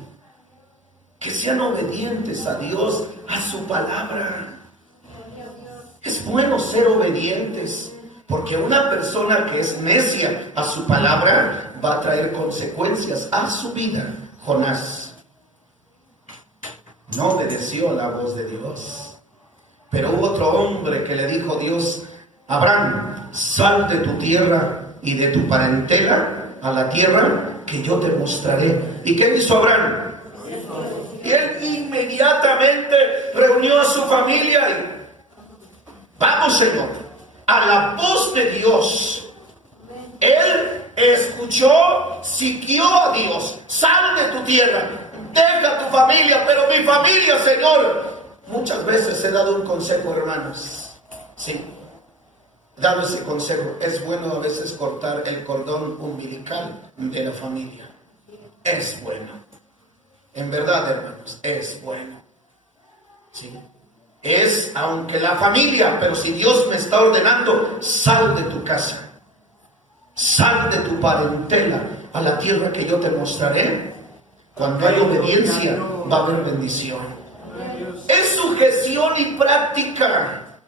que sean obedientes a Dios, a su palabra. Es bueno ser obedientes, porque una persona que es necia a su palabra va a traer consecuencias a su vida. Jonás no obedeció a la voz de Dios, pero hubo otro hombre que le dijo Dios, Abraham, sal de tu tierra y de tu parentela a la tierra que yo te mostraré. ¿Y qué hizo Abraham? Y él inmediatamente reunió a su familia y vamos, Señor, a la voz de Dios. Él escuchó, siguió a Dios. Sal de tu tierra, deja tu familia, pero mi familia, Señor. Muchas veces he dado un consejo, hermanos. Sí, he dado ese consejo. Es bueno a veces cortar el cordón umbilical de la familia. Es bueno. En verdad, hermanos, es bueno. Sí. Es, aunque la familia, pero si Dios me está ordenando, sal de tu casa, sal de tu parentela a la tierra que yo te mostraré. Cuando hay obediencia, va a haber bendición. Es sujeción y práctica.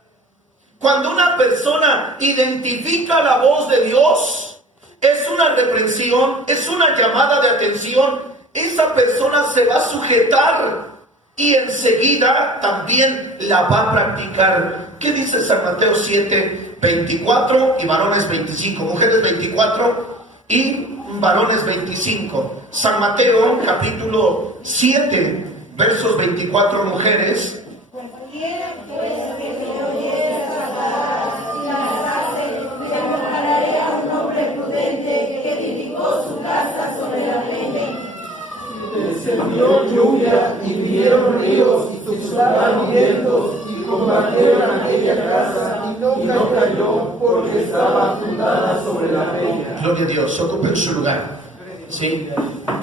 Cuando una persona identifica la voz de Dios, es una reprensión, es una llamada de atención, esa persona se va a sujetar y enseguida también la va a practicar. ¿Qué dice San Mateo 7:24 y varones 25? Mujeres 24 y varones 25. San Mateo capítulo 7, versos 24, mujeres. Cualquiera pues que me oyere estas palabras y las hace, me compararé a un hombre prudente que edificó su casa sobre la peña. Descendió lluvia y vinieron ríos y soplaron vientos y combatieron aquella casa y no cayó porque estaba fundada sobre la peña. Gloria a Dios, ocupen su lugar. ¿Sí?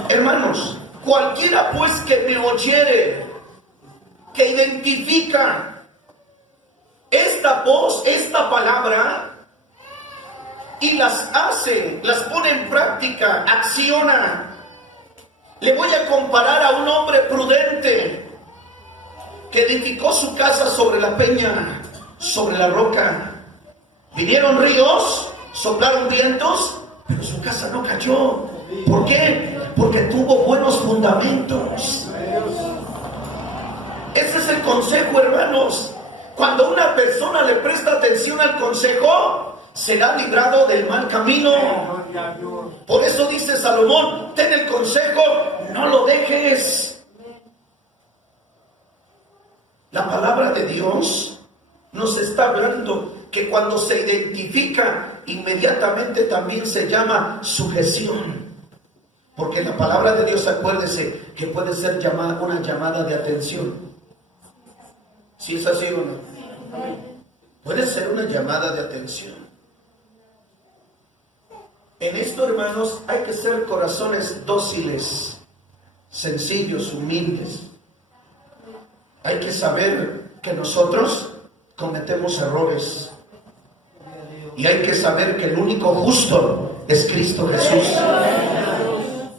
Hermanos, cualquiera pues que me oyere, que identifica esta voz, esta palabra, y las hace, las pone en práctica, acciona. Le voy a comparar a un hombre prudente que edificó su casa sobre la peña, sobre la roca. Vinieron ríos, soplaron vientos, pero su casa no cayó. ¿Por qué? Porque tuvo buenos fundamentos. Ese es el consejo, hermanos. Cuando una persona le presta atención al consejo, será librado del mal camino. Por eso dice Salomón, ten el consejo, no lo dejes. La palabra de Dios nos está hablando que cuando se identifica, inmediatamente también se llama sujeción. Porque la palabra de Dios, acuérdese que puede ser una llamada de atención. ¿Sí es así o no? Puede ser una llamada de atención. En esto, hermanos, hay que ser corazones dóciles, sencillos, humildes. Hay que saber que nosotros cometemos errores. Y hay que saber que el único justo es Cristo Jesús.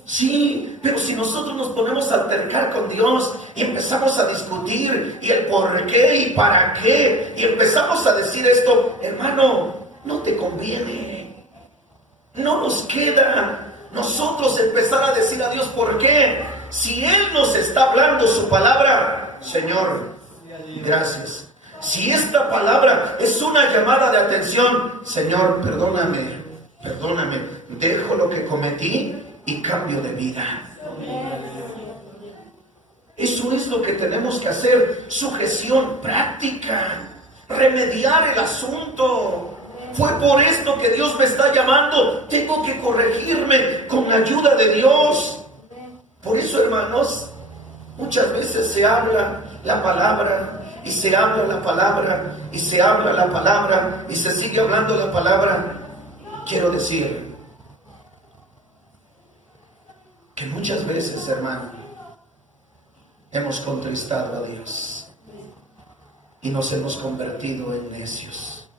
Sí, pero si nosotros nos ponemos a altercar con Dios y empezamos a discutir y el por qué y para qué, y empezamos a decir esto, hermano, no te conviene. No nos queda nosotros empezar a decir a Dios por qué. Si Él nos está hablando su palabra, Señor, gracias. Si esta palabra es una llamada de atención, Señor, perdóname, dejo lo que cometí y cambio de vida. Eso es lo que tenemos que hacer, sujeción práctica, remediar el asunto. Fue por esto que Dios me está llamando, tengo que corregirme con la ayuda de Dios. Por eso, hermanos, muchas veces se habla la palabra, y se habla la palabra, y se habla la palabra, y se sigue hablando la palabra. Quiero decir que muchas veces, hermano, hemos contristado a Dios y nos hemos convertido en necios.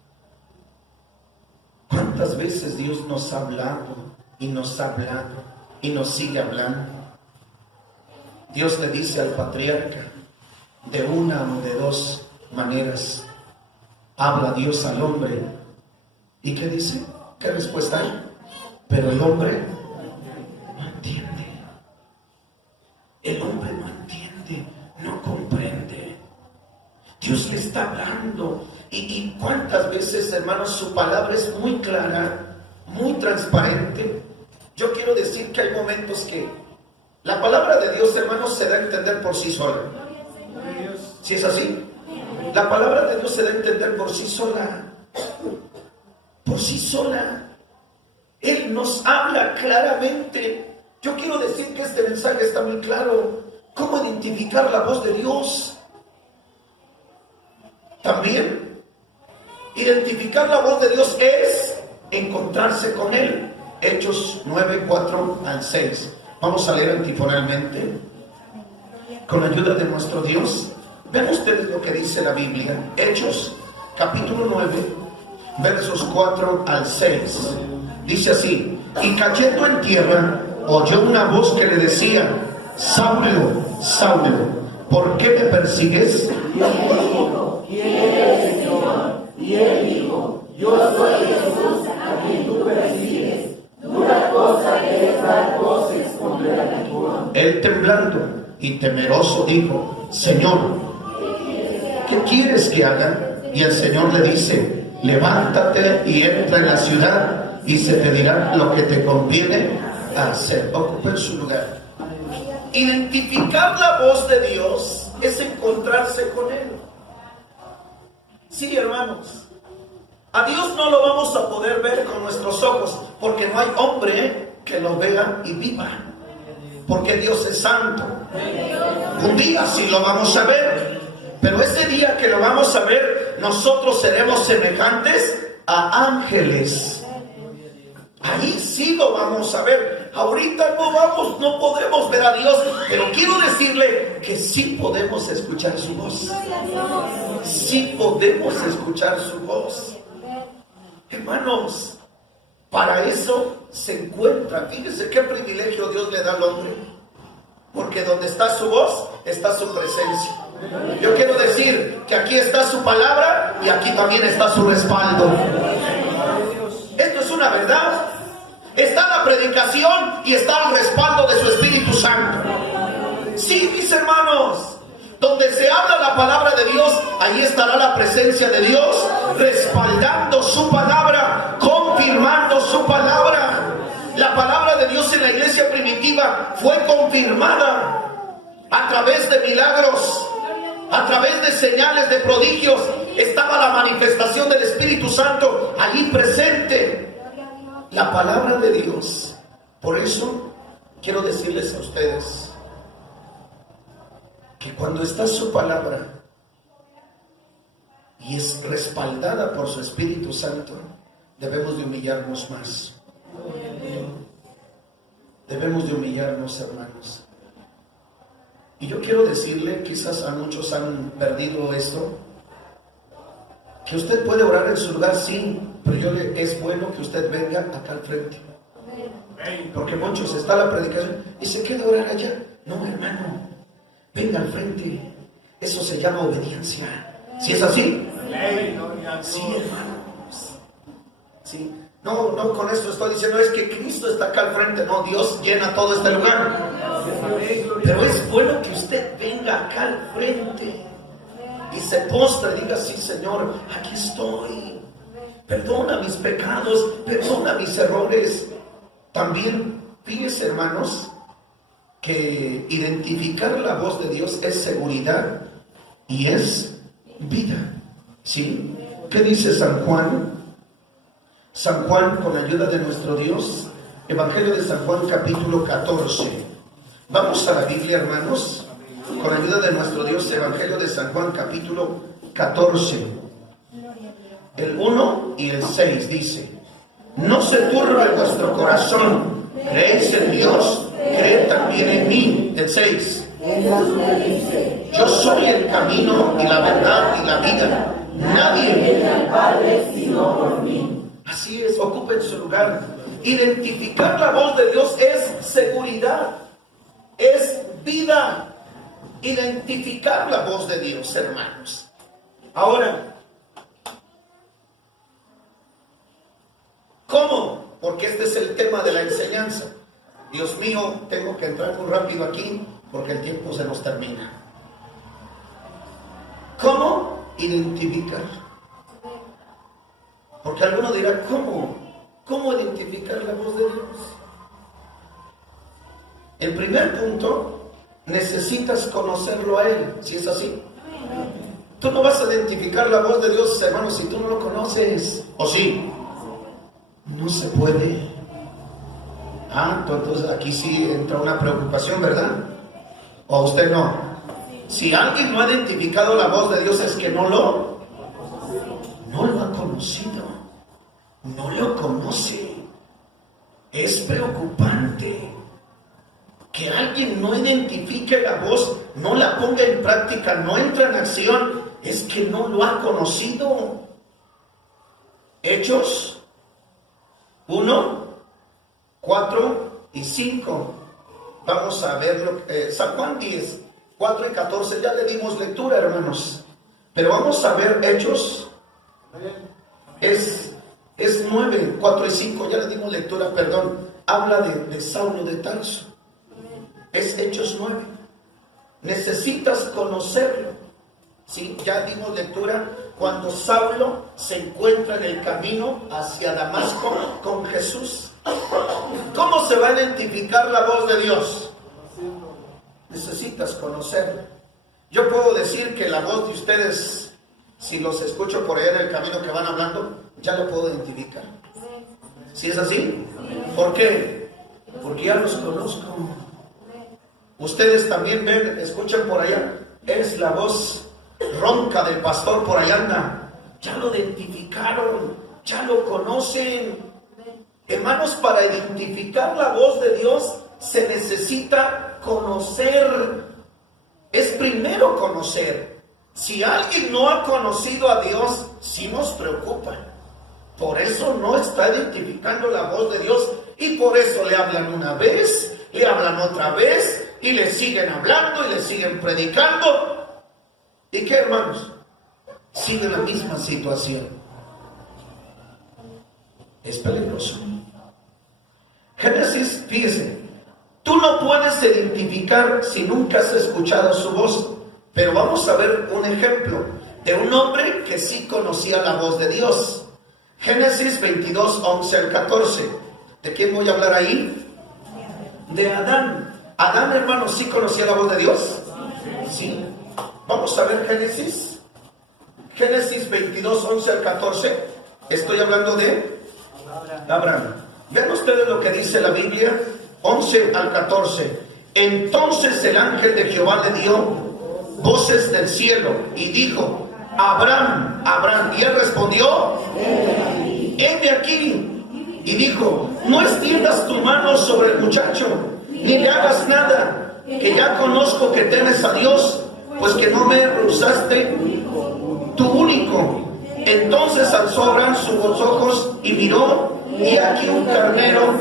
¿Cuántas veces Dios nos ha hablado y nos ha hablado y nos sigue hablando? Dios le dice al patriarca de una o de dos maneras. Habla Dios al hombre. ¿Y qué dice? ¿Qué respuesta hay? Pero el hombre no entiende. El hombre no entiende, no comprende. Dios le está hablando. Y cuántas veces, hermanos, su palabra es muy clara, muy transparente. Yo quiero decir que hay momentos que la palabra de Dios, hermanos, se da a entender por sí sola. ¿Sí es así? La palabra de Dios se da a entender por sí sola. Por sí sola. Él nos habla claramente. Yo quiero decir que este mensaje está muy claro. ¿Cómo identificar la voz de Dios? También identificar la voz de Dios es encontrarse con Él. Hechos 9, 4 al 6. Vamos a leer antifonalmente. Con la ayuda de nuestro Dios. Ven ustedes lo que dice la Biblia. Hechos, capítulo 9, versos 4 al 6. Dice así: y cayendo en tierra, oyó una voz que le decía: Saulo, Saulo, ¿por qué me persigues? Y él dijo: ¿quién eres, Señor? Y él dijo: yo soy Jesús, a quien tú persigues. Dura cosa es dar voces contra el aguijón. Él, temblando y temeroso, dijo: Señor, ¿qué quieres que haga? Y el Señor le dice: levántate y entra en la ciudad, y se te dirá lo que te conviene hacer. Ocupen su lugar. Identificar la voz de Dios es encontrarse con Él. Sí, hermanos, a Dios no lo vamos a poder ver con nuestros ojos, porque no hay hombre que lo vea y viva, porque Dios es santo. Un día sí lo vamos a ver, Pero ese día que lo vamos a ver, nosotros seremos semejantes a ángeles. Ahí sí lo vamos a ver. Ahorita no podemos ver a Dios, pero quiero decirle que sí podemos escuchar su voz. Sí podemos escuchar su voz. Hermanos, para eso se encuentra. Fíjense qué privilegio Dios le da al hombre. Porque donde está su voz, está su presencia. Yo quiero decir que aquí está su palabra y aquí también está su respaldo. Esto es una verdad. Está la predicación y está el respaldo de su Espíritu Santo. Sí, mis hermanos, donde se habla la palabra de Dios, ahí estará la presencia de Dios, respaldando su palabra, confirmando su palabra. La palabra de Dios en la iglesia primitiva fue confirmada a través de milagros, a través de señales, de prodigios. Estaba la manifestación del Espíritu Santo allí presente. La palabra de Dios. Por eso quiero decirles a ustedes que cuando está su palabra y es respaldada por su Espíritu Santo, debemos de humillarnos más. Debemos de humillarnos, hermanos. Y yo quiero decirle, quizás a muchos han perdido esto, que usted puede orar en su lugar, sí, pero es bueno que usted venga acá al frente. Porque muchos está la predicación y se queda a orar allá. No, hermano, venga al frente. Eso se llama obediencia. ¿Sí es así? Sí, hermanos. Sí. No, con esto estoy diciendo es que Cristo está acá al frente. No, Dios llena todo este lugar. Pero es bueno que usted venga acá al frente y se postre y diga: sí, Señor, aquí estoy. Perdona mis pecados, perdona mis errores. También, fíjense, hermanos, que identificar la voz de Dios es seguridad y es vida. ¿Sí? ¿Qué dice San Juan? San Juan, con ayuda de nuestro Dios, Evangelio de San Juan, capítulo 14. Vamos a la Biblia, hermanos, con ayuda de nuestro Dios, Evangelio de San Juan, capítulo 14. El 1 y el 6 dice: no se turbe vuestro corazón, creéis en Dios, creed también en mí. El 6: yo soy el camino y la verdad y la vida, nadie viene al Padre sino por mí. Así es, ocupen su lugar. Identificar la voz de Dios es seguridad, es vida. Identificar la voz de Dios, hermanos. Ahora, ¿cómo? Porque este es el tema de la enseñanza. Dios mío, tengo que entrar muy rápido aquí porque el tiempo se nos termina. ¿Cómo identificar? Porque alguno dirá: ¿cómo identificar la voz de Dios? El primer punto, necesitas conocerlo a Él. ¿Sí es así? Tú no vas a identificar la voz de Dios, hermano, si tú no lo conoces. ¿O sí? No se puede. Entonces aquí sí entra una preocupación, ¿verdad? ¿O usted no? Si alguien no ha identificado la voz de Dios, es que no lo ha conocido. No lo conoce. Es preocupante que alguien no identifique la voz, no la ponga en práctica, no entra en acción. Es que no lo ha conocido. Hechos 1, 4 y 5. Vamos a verlo. San Juan 10, 4 y 14. Ya le dimos lectura, hermanos. Pero vamos a ver Hechos. Es 9, 4 y 5. Ya le dimos lectura, perdón. Habla de Saulo de Tarso. Es Hechos 9. Necesitas conocerlo. ¿Sí? Ya dimos lectura cuando Saulo se encuentra en el camino hacia Damasco con Jesús. ¿Cómo se va a identificar la voz de Dios? Necesitas conocerlo. Yo puedo decir que la voz de ustedes, si los escucho por allá en el camino que van hablando, ya lo puedo identificar. ¿Sí es así? ¿Por qué? Porque ya los conozco. Ustedes también ven, escuchan por allá, es la voz ronca del pastor por ahí anda. Ya lo identificaron, ya lo conocen. Hermanos, para identificar la voz de Dios se necesita conocer. Es primero conocer. Si alguien no ha conocido a Dios, sí nos preocupa. Por eso no está identificando la voz de Dios y por eso le hablan una vez, le hablan otra vez y le siguen hablando y le siguen predicando. ¿Y qué, hermanos? Sigue la misma situación. Es peligroso. Génesis, fíjese, tú no puedes identificar si nunca has escuchado su voz, pero vamos a ver un ejemplo de un hombre que sí conocía la voz de Dios. Génesis 22, 11 al 14. ¿De quién voy a hablar ahí? De Adán. Adán, hermanos, ¿sí conocía la voz de Dios? Sí. Vamos a ver Génesis 22, 11 al 14. Estoy hablando de Abraham. Vean ustedes lo que dice la Biblia, 11 al 14. Entonces el ángel de Jehová le dio voces del cielo y dijo: Abraham, Abraham. Y él respondió: heme aquí. Y dijo: no extiendas tu mano sobre el muchacho, ni le hagas nada, que ya conozco que temes a Dios, pues que no me rehusaste tu único. Entonces alzó Abraham sus ojos y miró, y aquí un carnero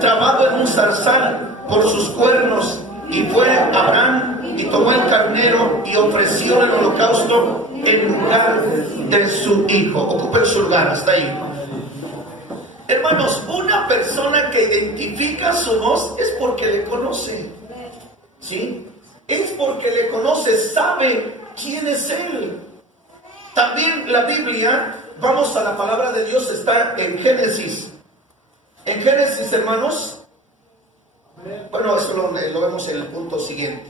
trabado en un zarzal por sus cuernos. Y fue Abraham y tomó el carnero y ofreció el holocausto en lugar de su hijo. Ocupen su lugar, hasta ahí. Hermanos, una persona que identifica su voz es porque le conoce. ¿Sí? Es porque le conoce, sabe quién es él. También la Biblia, vamos a la palabra de Dios, está en Génesis. En Génesis, hermanos, bueno, eso lo vemos en el punto siguiente.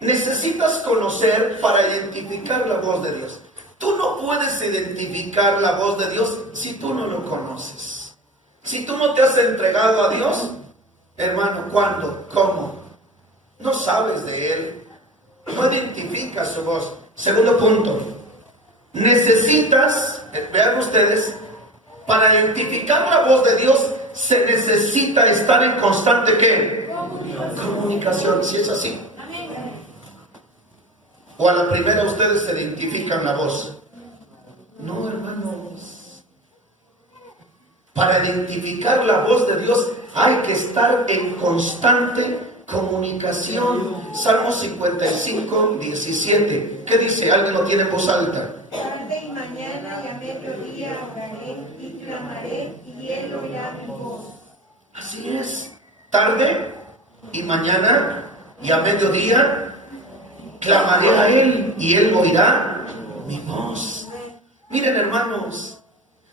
Necesitas conocer para identificar la voz de Dios. Tú no puedes identificar la voz de Dios si tú no lo conoces. Si tú no te has entregado a Dios, hermano, ¿cuándo? ¿Cómo? No sabes de Él. No identificas su voz. Segundo punto. Necesitas, vean ustedes, para identificar la voz de Dios se necesita estar en constante ¿qué? Comunicación. Si es así. O a la primera ustedes se identifican la voz. No, hermanos. Para identificar la voz de Dios hay que estar en constante comunicación. Salmo 55, 17. ¿Qué dice? ¿Alguien lo tiene en voz alta? Tarde y mañana y a mediodía oraré y clamaré y él oirá mi voz. Así es. Tarde y mañana y a mediodía clamaré a él y él oirá mi voz. Miren, hermanos,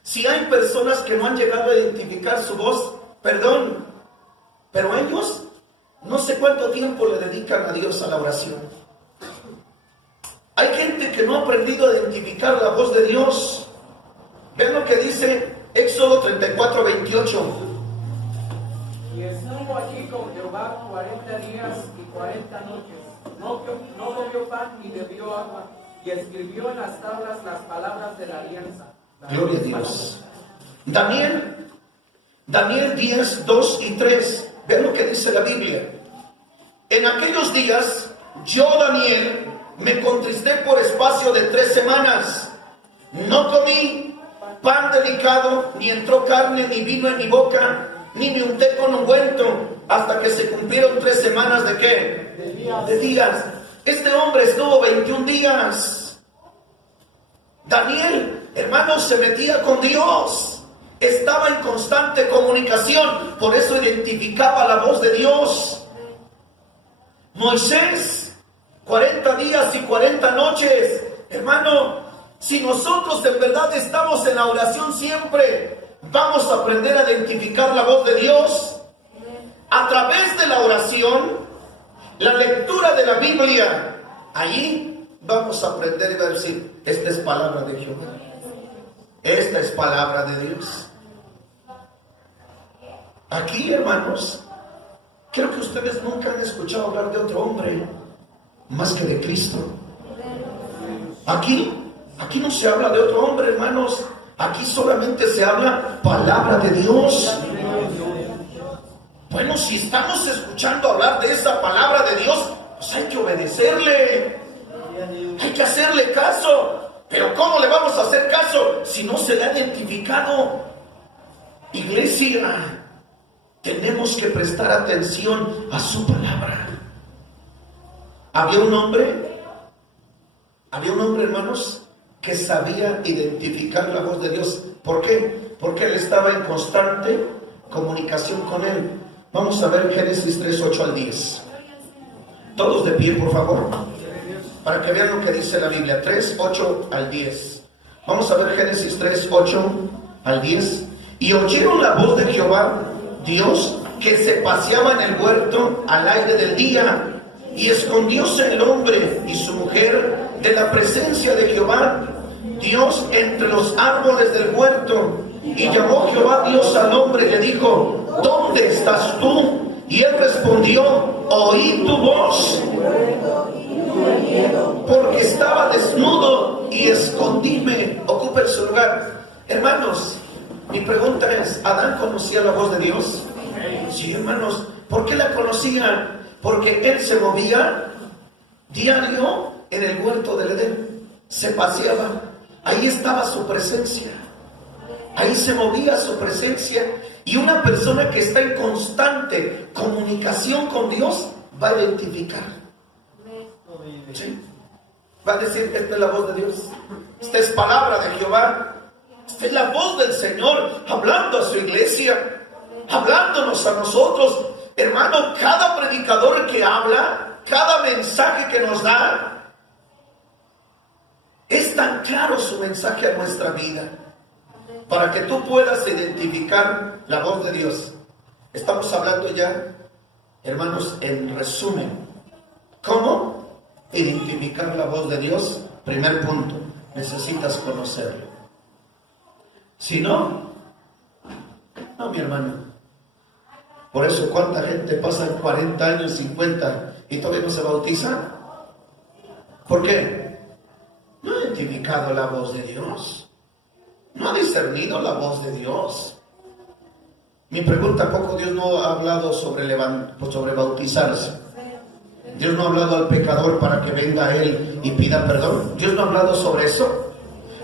si hay personas que no han llegado a identificar su voz, perdón, pero ellos no sé cuánto tiempo le dedican a Dios a la oración. Hay gente que no ha aprendido a identificar la voz de Dios. Vean lo que dice Éxodo 34, 28. Y estuvo allí con Jehová 40 días y 40 noches. No comió pan ni bebió agua. Y escribió en las tablas las palabras de la alianza. Gloria a Dios. Daniel 10, 2 y 3. Vean lo que dice la Biblia. En aquellos días, yo, Daniel, me contristé por espacio de 3 semanas. No comí pan delicado, ni entró carne, ni vino en mi boca, ni me unté con ungüento, hasta que se cumplieron 3 semanas de ¿qué? De días. Este hombre estuvo 21 días. Daniel, hermanos, se metía con Dios. Estaba en constante comunicación. Por eso identificaba la voz de Dios. Moisés, 40 días y 40 noches. Hermano, si nosotros en verdad estamos en la oración siempre, vamos a aprender a identificar la voz de Dios. A través de la oración, la lectura de la Biblia, allí vamos a aprender y va a decir: esta es palabra de Jehová. Esta es palabra de Dios. Aquí, hermanos, creo que ustedes nunca han escuchado hablar de otro hombre más que de Cristo. Aquí no se habla de otro hombre, hermanos. Aquí solamente se habla palabra de Dios. Bueno, si estamos escuchando hablar de esa palabra de Dios, pues hay que obedecerle. Hay que hacerle caso. Pero ¿cómo le vamos a hacer caso si no se le ha identificado? Iglesia, tenemos que prestar atención a su palabra. Había un hombre, hermanos, que sabía identificar la voz de Dios. ¿Por qué? Porque él estaba en constante comunicación con él. Vamos a ver Génesis 3, 8 al 10. Todos de pie, por favor, para que vean lo que dice la Biblia. 3, 8 al 10. Vamos a ver Génesis 3, 8 al 10. Y oyeron la voz de Jehová, Dios, que se paseaba en el huerto al aire del día. Y escondióse el hombre y su mujer de la presencia de Jehová, Dios, entre los árboles del huerto. Y llamó Jehová Dios al hombre y le dijo: ¿dónde estás tú? Y él respondió: oí tu voz, porque estaba desnudo y escondíme. Ocupen su lugar. Hermanos, mi pregunta es: ¿Adán conocía la voz de Dios? Sí, hermanos. ¿Por qué la conocía? Porque él se movía diario en el huerto del Edén. Se paseaba. Ahí estaba su presencia. Ahí se movía su presencia. Y una persona que está en constante comunicación con Dios va a identificar. ¿Sí? Va a decir: esta es la voz de Dios. Esta es palabra de Jehová. Esta es la voz del Señor hablando a su iglesia, hablándonos a nosotros. Hermano, cada predicador que habla, cada mensaje que nos da, es tan claro su mensaje a nuestra vida, para que tú puedas identificar la voz de Dios. Estamos hablando ya, hermanos, en resumen, ¿cómo identificar la voz de Dios? Primer punto, necesitas conocerlo. Si no, mi hermano. Por eso, ¿cuánta gente pasa 40 años, 50 y todavía no se bautiza? ¿Por qué? No ha identificado la voz de Dios. No ha discernido la voz de Dios. Mi pregunta: ¿poco Dios no ha hablado sobre bautizarse? Dios no ha hablado al pecador para que venga a Él y pida perdón. Dios no ha hablado sobre eso.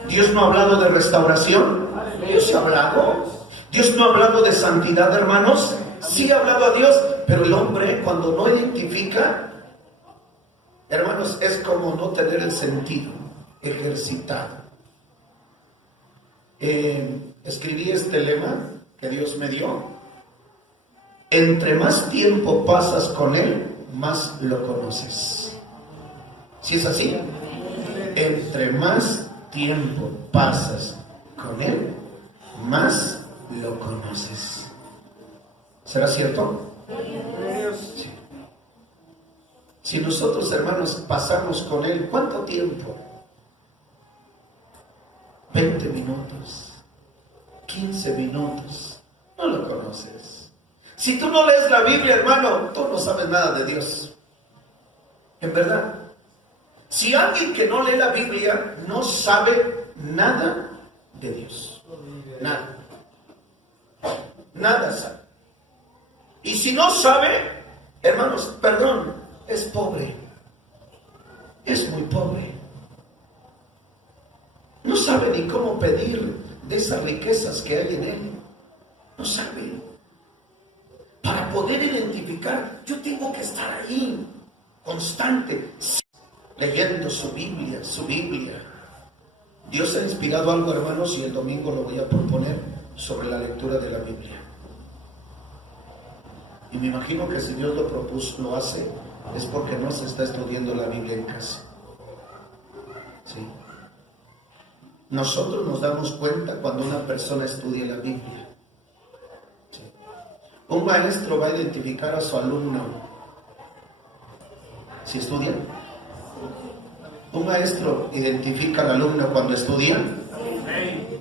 Dios no ha hablado de restauración. Dios ha hablado. Dios no ha hablado de santidad, hermanos. Sí ha hablado a Dios, pero el hombre, cuando no identifica, hermanos, es como no tener el sentido ejercitado. Escribí este lema que Dios me dio: entre más tiempo pasas con Él, más lo conoces. ¿Sí es así? Entre más tiempo pasas con Él, más lo conoces. ¿Será cierto? Sí. Si nosotros, hermanos, pasamos con Él, ¿cuánto tiempo? 20 minutos, 15 minutos, no lo conoces. Si tú no lees la Biblia, hermano, tú no sabes nada de Dios. En verdad. Si alguien que no lee la Biblia no sabe nada de Dios. Nada. Nada sabe. Y si no sabe, hermanos, perdón, es pobre. Es muy pobre. No sabe ni cómo pedir de esas riquezas que hay en Él. No sabe. Para poder identificar, yo tengo que estar ahí, constante, leyendo su Biblia, su Biblia. Dios ha inspirado algo, hermanos, y el domingo lo voy a proponer sobre la lectura de la Biblia. Y me imagino que si Dios lo propuso, lo hace, es porque no se está estudiando la Biblia en casa. ¿Sí? Nosotros nos damos cuenta cuando una persona estudia la Biblia. ¿Sí? Un maestro va a identificar a su alumno si estudia. Un maestro identifica al alumno cuando estudia.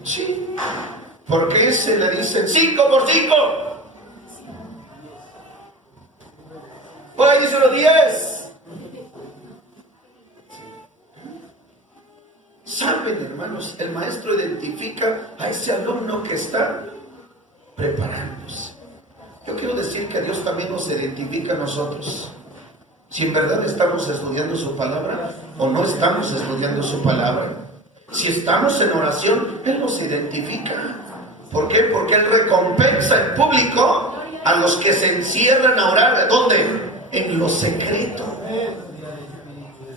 Sí. ¿Por qué se le dicen 5 por 5? Por ahí dice los 10. saben, hermanos, el maestro identifica a ese alumno que está preparándose. Yo quiero decir que Dios también nos identifica a nosotros. Si en verdad estamos estudiando su palabra o no estamos estudiando su palabra. Si estamos en oración, Él nos identifica. ¿Por qué? Porque Él recompensa en público a los que se encierran a orar. ¿Dónde? En lo secreto.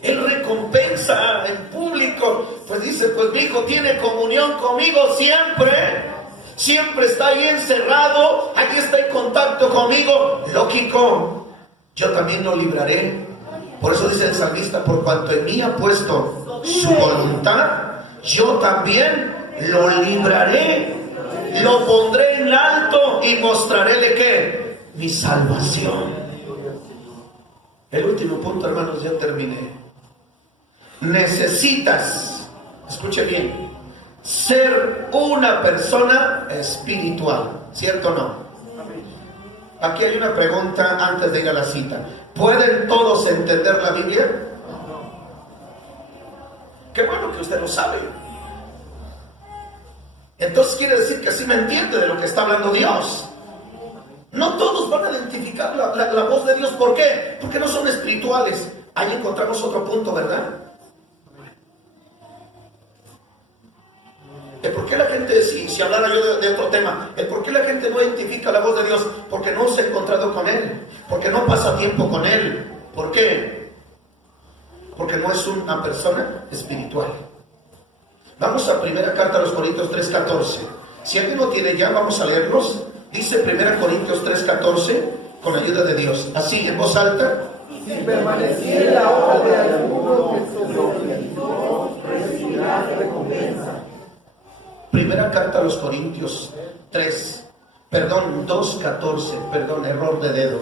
Él recompensa en público. Pues dice, pues mi hijo tiene comunión conmigo siempre. Siempre está ahí encerrado. Aquí está en contacto conmigo. Lógico, yo también lo libraré. Por eso dice el salmista, por cuanto en mí ha puesto su voluntad, yo también lo libraré. Lo pondré en alto y mostraré ¿qué? Mi salvación. El último punto, hermanos, ya terminé. Necesitas, escuche bien, ser una persona espiritual, ¿cierto o no? Aquí hay una pregunta antes de ir a la cita. ¿Pueden todos entender la Biblia? Qué bueno que usted lo sabe. Entonces quiere decir que sí me entiende de lo que está hablando Dios. No todos van a identificar la voz de Dios. ¿Por qué? Porque no son espirituales. Ahí encontramos otro punto, ¿verdad? ¿El por qué la gente, si hablara yo de otro tema, el por qué la gente no identifica la voz de Dios? Porque no se ha encontrado con Él, porque no pasa tiempo con Él. ¿Por qué? Porque no es una persona espiritual. Vamos a primera carta a los Corintios 3:14. Si alguien lo tiene ya, vamos a leerlos. Dice primera Corintios 3:14, con ayuda de Dios. Así, en voz alta. Si permaneciera la obra de alguno que sobrevino, recibirá recompensa. Primera carta a los Corintios 2:14, error de dedo.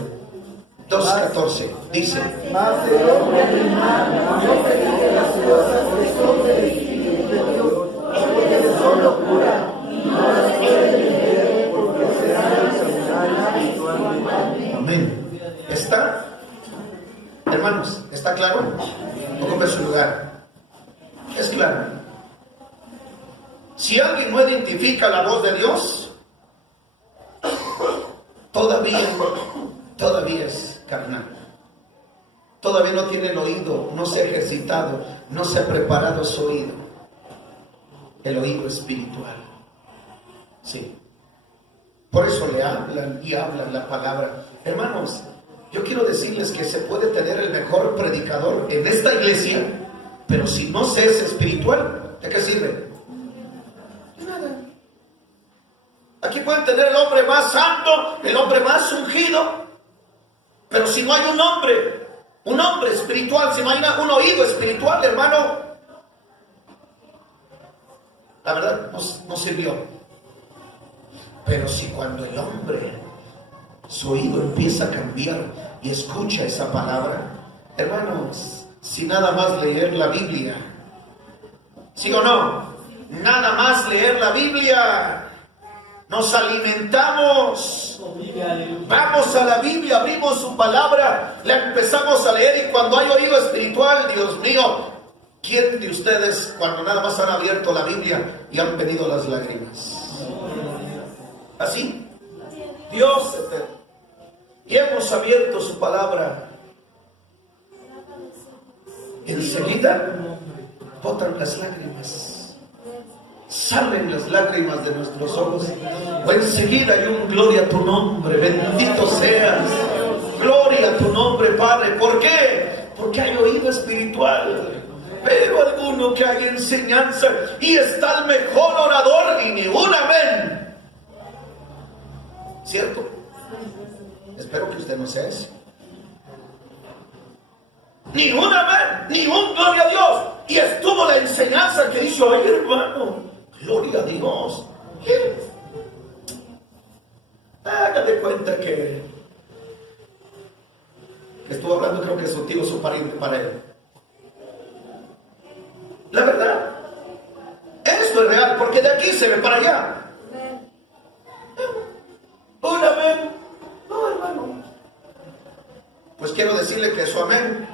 2:14, dice. Mas el hombre animal no se cree las cosas que son del Espíritu de Dios, porque son locura, y no las puede entender porque serán enseñadas espiritualmente. Amén. ¿Está? Hermanos, ¿está claro? Ocupe su lugar. Es claro. Si alguien no identifica la voz de Dios, todavía es carnal. Todavía no tiene el oído, no se ha ejercitado, no se ha preparado su oído. El oído espiritual. Sí. Por eso le hablan y hablan la palabra. Hermanos, yo quiero decirles que se puede tener el mejor predicador en esta iglesia, pero si no se es espiritual, ¿de qué sirve? Nada. Aquí pueden tener el hombre más santo, el hombre más ungido, pero si no hay un hombre espiritual, si no hay un oído espiritual, hermano, la verdad no sirvió. Pero si cuando el hombre, su oído empieza a cambiar y escucha esa palabra, hermanos, si nada más leer la Biblia, ¿sí o no? Nada más leer la Biblia, nos alimentamos, vamos a la Biblia, abrimos su palabra, la empezamos a leer y cuando hay oído espiritual, Dios mío, ¿quién de ustedes cuando nada más han abierto la Biblia y han venido las lágrimas? Así, Dios eterno. Y hemos abierto su palabra. Enseguida botan las lágrimas. Salen las lágrimas de nuestros ojos. O enseguida hay un gloria a tu nombre. Bendito seas. Gloria a tu nombre, Padre. ¿Por qué? Porque hay oído espiritual. Pero alguno que hay enseñanza y está el mejor orador y ni un amén. ¿Cierto? Espero que usted no sea eso. Ni un amén, ni un gloria a Dios. Y estuvo la enseñanza que hizo ahí, hermano. Gloria a Dios. Hágate cuenta que estuvo hablando, creo que su tío, su pariente para él. La verdad, esto es real, porque de aquí se ve para allá. Un amén. No, hermano. Pues quiero decirle que su amén,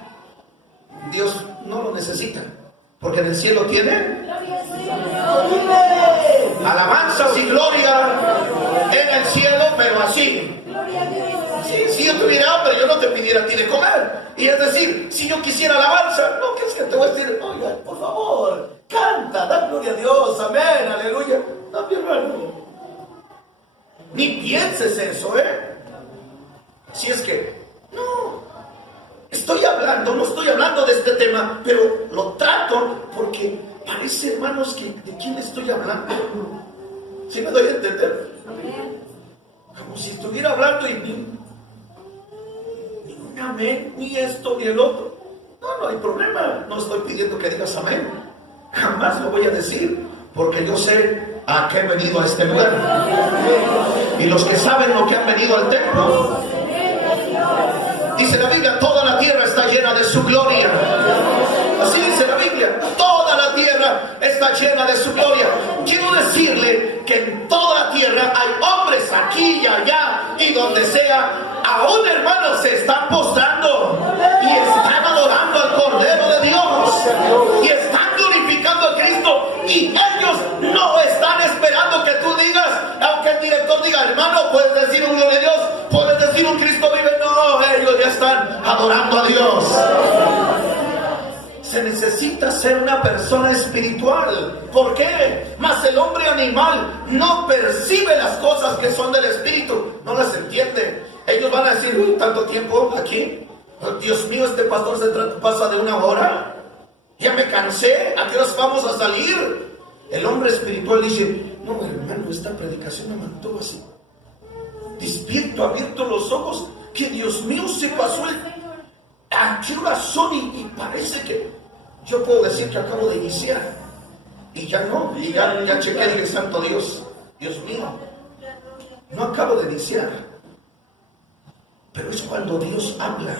Dios no lo necesita. Porque en el cielo tiene ¡Vive! alabanzas y gloria en el cielo, pero así. Sí, si yo tuviera hambre, yo no te pidiera a ti de comer. Y es decir, si yo quisiera alabanza, no, ¿qué es que te voy a decir? Oiga, por favor, canta, da gloria a Dios, amén, aleluya. No, mi hermano, ni pienses eso, Si es que, no no estoy hablando de este tema, pero lo trato porque parece, hermanos, que de quién estoy hablando. ¿Sí me doy a entender? Como si estuviera hablando y ni un amén, ni esto, ni el otro. No hay problema. No estoy pidiendo que digas amén. Jamás lo voy a decir, porque yo sé a qué he venido a este lugar. Y los que saben lo que han venido al templo, dice la Biblia, toda la tierra está llena de su gloria. Así dice la Biblia, toda la tierra está llena de su gloria. Quiero decirle que en toda la tierra hay hombres aquí y allá y donde sea, aún hermanos se están postrando y están adorando al Cordero de Dios y están glorificando a Cristo, y ellos no están esperando que tú digas, aunque el director diga, hermano, puedes decir un gloria a Dios, puedes decir un Cristo vive. No, ellos ya están adorando a Dios. Se necesita ser una persona espiritual. ¿Por qué? Mas el hombre animal no percibe las cosas que son del espíritu, no las entiende. Ellos van a decir, uy, tanto tiempo aquí, Dios mío, este pastor se pasa de 1 hora, ya me cansé, ¿a qué horas vamos a salir? El hombre espiritual dice, no, hermano, esta predicación me mantuvo así despierto, abierto los ojos, que Dios mío, se pasó ¿a qué hora son? Y parece que yo puedo decir que acabo de iniciar, y ya no, y ya chequé, dije, santo Dios mío, no acabo de iniciar. Pero es cuando Dios habla.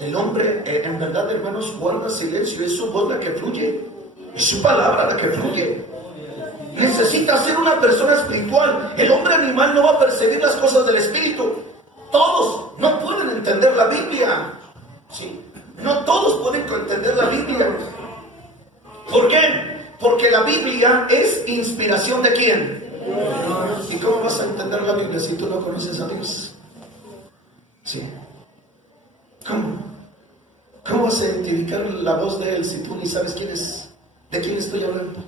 El hombre, en verdad, hermanos, guarda silencio. Es su voz la que fluye, es su palabra la que fluye. Necesita ser una persona espiritual. El hombre animal no va a percibir las cosas del espíritu. Todos no pueden entender la Biblia. ¿Sí? No todos pueden entender la Biblia. ¿Por qué? Porque la Biblia es inspiración ¿de quién? ¿Y cómo vas a entender la Biblia si tú no conoces a Dios? ¿Sí? ¿Cómo vas a identificar la voz de Él si tú ni sabes de quién estoy hablando?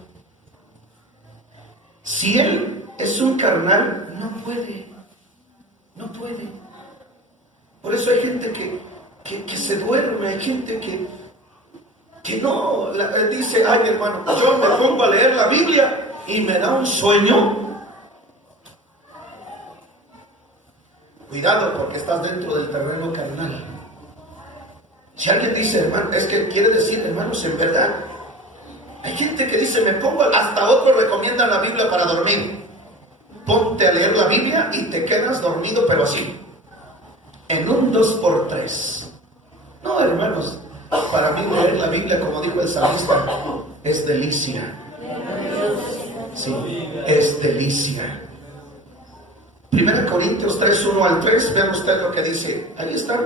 Si Él es un carnal, no puede. Por eso hay gente que se duerme, hay gente que no, dice, ay hermano, yo me pongo a leer la Biblia y me da un sueño. Cuidado, porque estás dentro del terreno carnal. Si alguien dice, hermano, es que quiere decir, hermanos, en verdad, hay gente que dice, me pongo, hasta otros recomiendan la Biblia para dormir. Ponte a leer la Biblia y te quedas dormido, pero así, en un 2x3. No, hermanos, para mí leer la Biblia, como dijo el salmista, es delicia. Sí, es delicia. 1 Corintios 3, 1 al 3, vean ustedes lo que dice. Ahí está.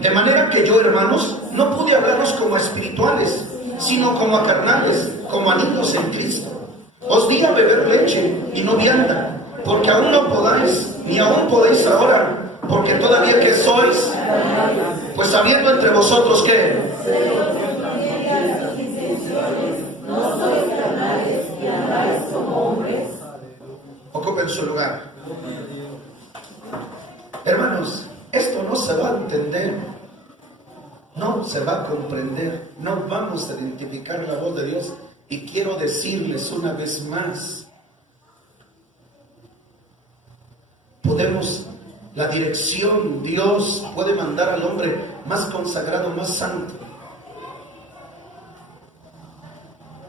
De manera que yo, hermanos, no pude hablaros como espirituales, sino como a carnales, como a niños en Cristo. Os di a beber leche y no vianda, porque aún no podáis, ni aún podéis ahora, porque todavía que sois, pues habiendo entre vosotros que ocupen su lugar. Hermanos, esto no se va a entender, no se va a comprender, no vamos a identificar la voz de Dios. Y quiero decirles una vez más, la dirección, Dios puede mandar al hombre más consagrado, más santo,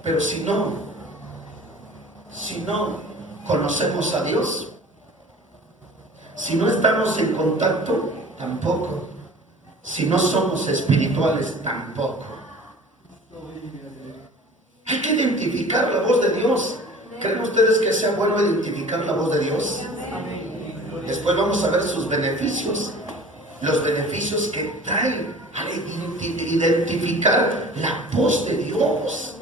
pero si no conocemos a Dios, si no estamos en contacto, tampoco. Si no somos espirituales, tampoco. Hay que identificar la voz de Dios. ¿Creen ustedes que sea bueno identificar la voz de Dios? Después vamos a ver sus beneficios. los beneficios que trae al identificar la voz de Dios.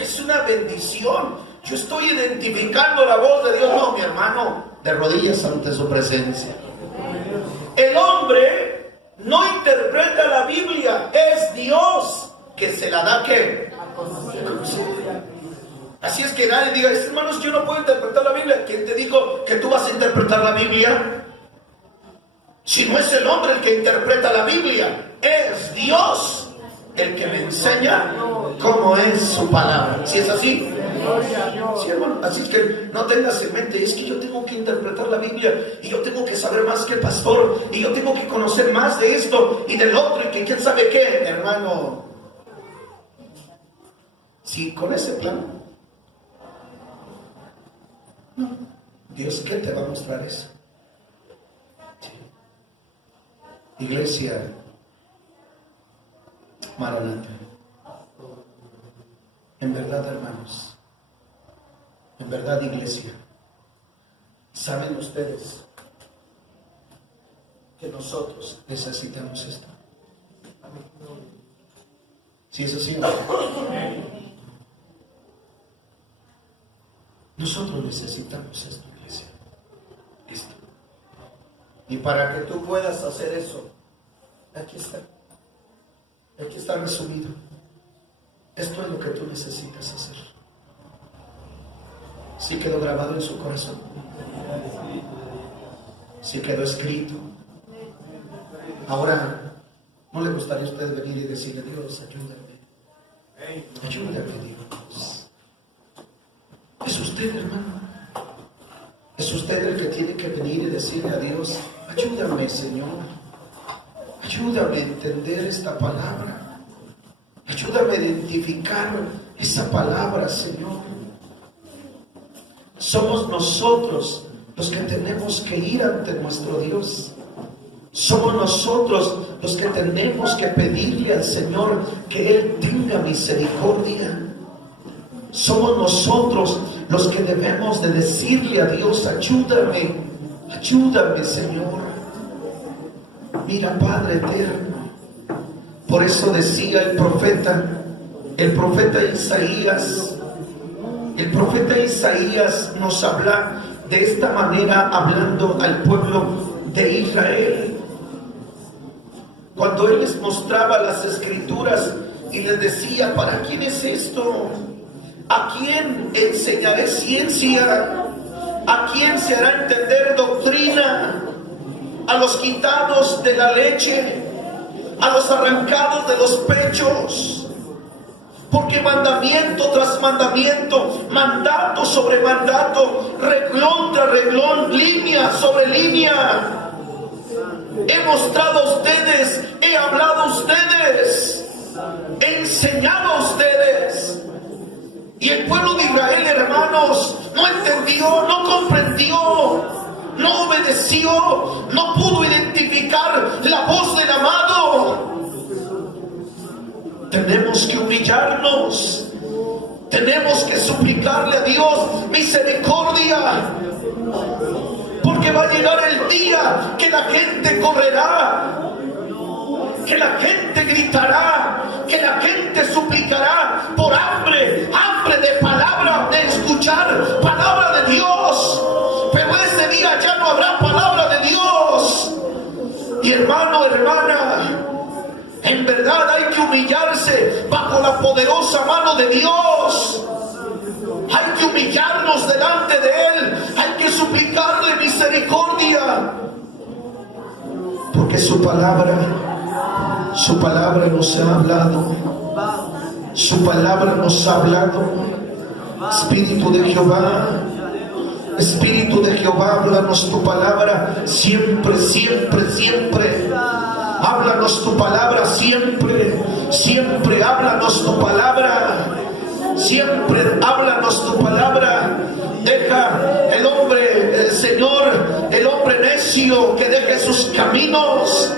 Es una bendición. Yo estoy identificando la voz de Dios. No, mi hermano, de rodillas ante su presencia. El hombre no interpreta la Biblia, es Dios que se la da ¿qué? Así es que nadie diga, hermanos, yo no puedo interpretar la Biblia. ¿Quién te dijo que tú vas a interpretar la Biblia? Si no es el hombre el que interpreta la Biblia, es Dios el que me enseña cómo es su palabra. ¿Sí es así? Sí, hermano. Así es que no tengas en mente, es que yo tengo que interpretar la Biblia y yo tengo que saber más que el pastor y yo tengo que conocer más de esto y del otro y que quién sabe qué, hermano. Si con ese plan, no, Dios, ¿qué te va a mostrar eso? Sí. Iglesia Maranata, en verdad, hermanos, en verdad, iglesia, ¿saben ustedes que nosotros necesitamos esto? ¿Sí es así? Nosotros necesitamos esto, iglesia. Esto. Y para que tú puedas hacer eso, aquí está. Aquí está resumido. Esto es lo que tú necesitas hacer. Sí quedó grabado en su corazón. Sí quedó escrito. Ahora, ¿no le gustaría a usted venir y decirle, Dios, ayúdame? Ayúdame, Dios. Es usted, hermano. Es usted el que tiene que venir y decirle a Dios, ayúdame, Señor. Ayúdame a entender esta palabra. Ayúdame a identificar esa palabra, Señor. Somos nosotros los que tenemos que ir ante nuestro Dios. Somos nosotros los que tenemos que pedirle al Señor que Él tenga misericordia. Somos nosotros los que debemos de decirle a Dios, ayúdame, ayúdame, Señor. Mira, Padre eterno, por eso decía el profeta Isaías. El profeta Isaías nos habla de esta manera, hablando al pueblo de Israel. Cuando Él les mostraba las escrituras y les decía, ¿para quién es esto? ¿A quién enseñaré ciencia? ¿A quién se hará entender doctrina? A los quitados de la leche, a los arrancados de los pechos. Porque mandamiento tras mandamiento, mandato sobre mandato, reglón tras reglón, línea sobre línea, he mostrado a ustedes, he hablado a ustedes, he enseñado a ustedes. Y el pueblo de Israel, hermanos, no entendió, no comprendió, no obedeció, no pudo identificar la voz del amado. Tenemos que humillarnos, tenemos que suplicarle a Dios misericordia, porque va a llegar el día que la gente correrá, que la gente gritará, que la gente suplicará por hambre, hambre de palabra, de escuchar palabra de Dios. Pero ese día ya no habrá palabra de Dios. Y hermano, hermana, en verdad hay que humillarse bajo la poderosa mano de Dios. Hay que humillarnos delante de Él. Hay que suplicarle misericordia. Porque su palabra nos ha hablado. Su palabra nos ha hablado. Espíritu de Jehová, háblanos tu palabra siempre, siempre, siempre. Háblanos tu palabra siempre, siempre háblanos tu palabra, siempre háblanos tu palabra. Deja el hombre, el Señor, el hombre necio que deje sus caminos.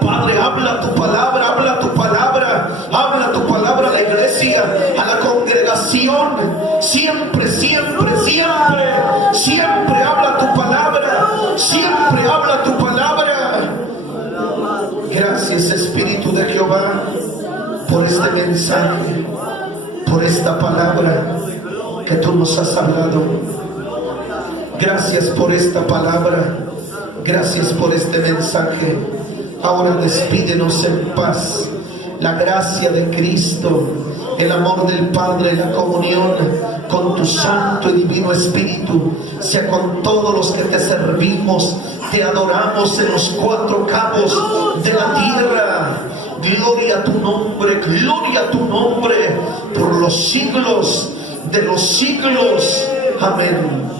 Padre, habla tu palabra, habla tu palabra, habla tu palabra a la iglesia, a la congregación. Siempre, siempre, siempre, siempre habla tu palabra, siempre habla tu este mensaje, por esta palabra que tú nos has hablado. Gracias por esta palabra. Gracias por este mensaje. Ahora despídenos en paz. La gracia de Cristo, el amor del Padre, la comunión con tu Santo y Divino Espíritu, sea con todos los que te servimos, te adoramos en los cuatro cabos de la tierra. Gloria a tu nombre, gloria a tu nombre, por los siglos de los siglos. Amén.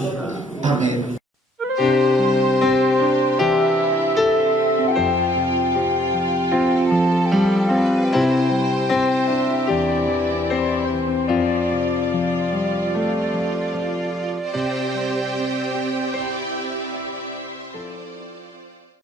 Amén.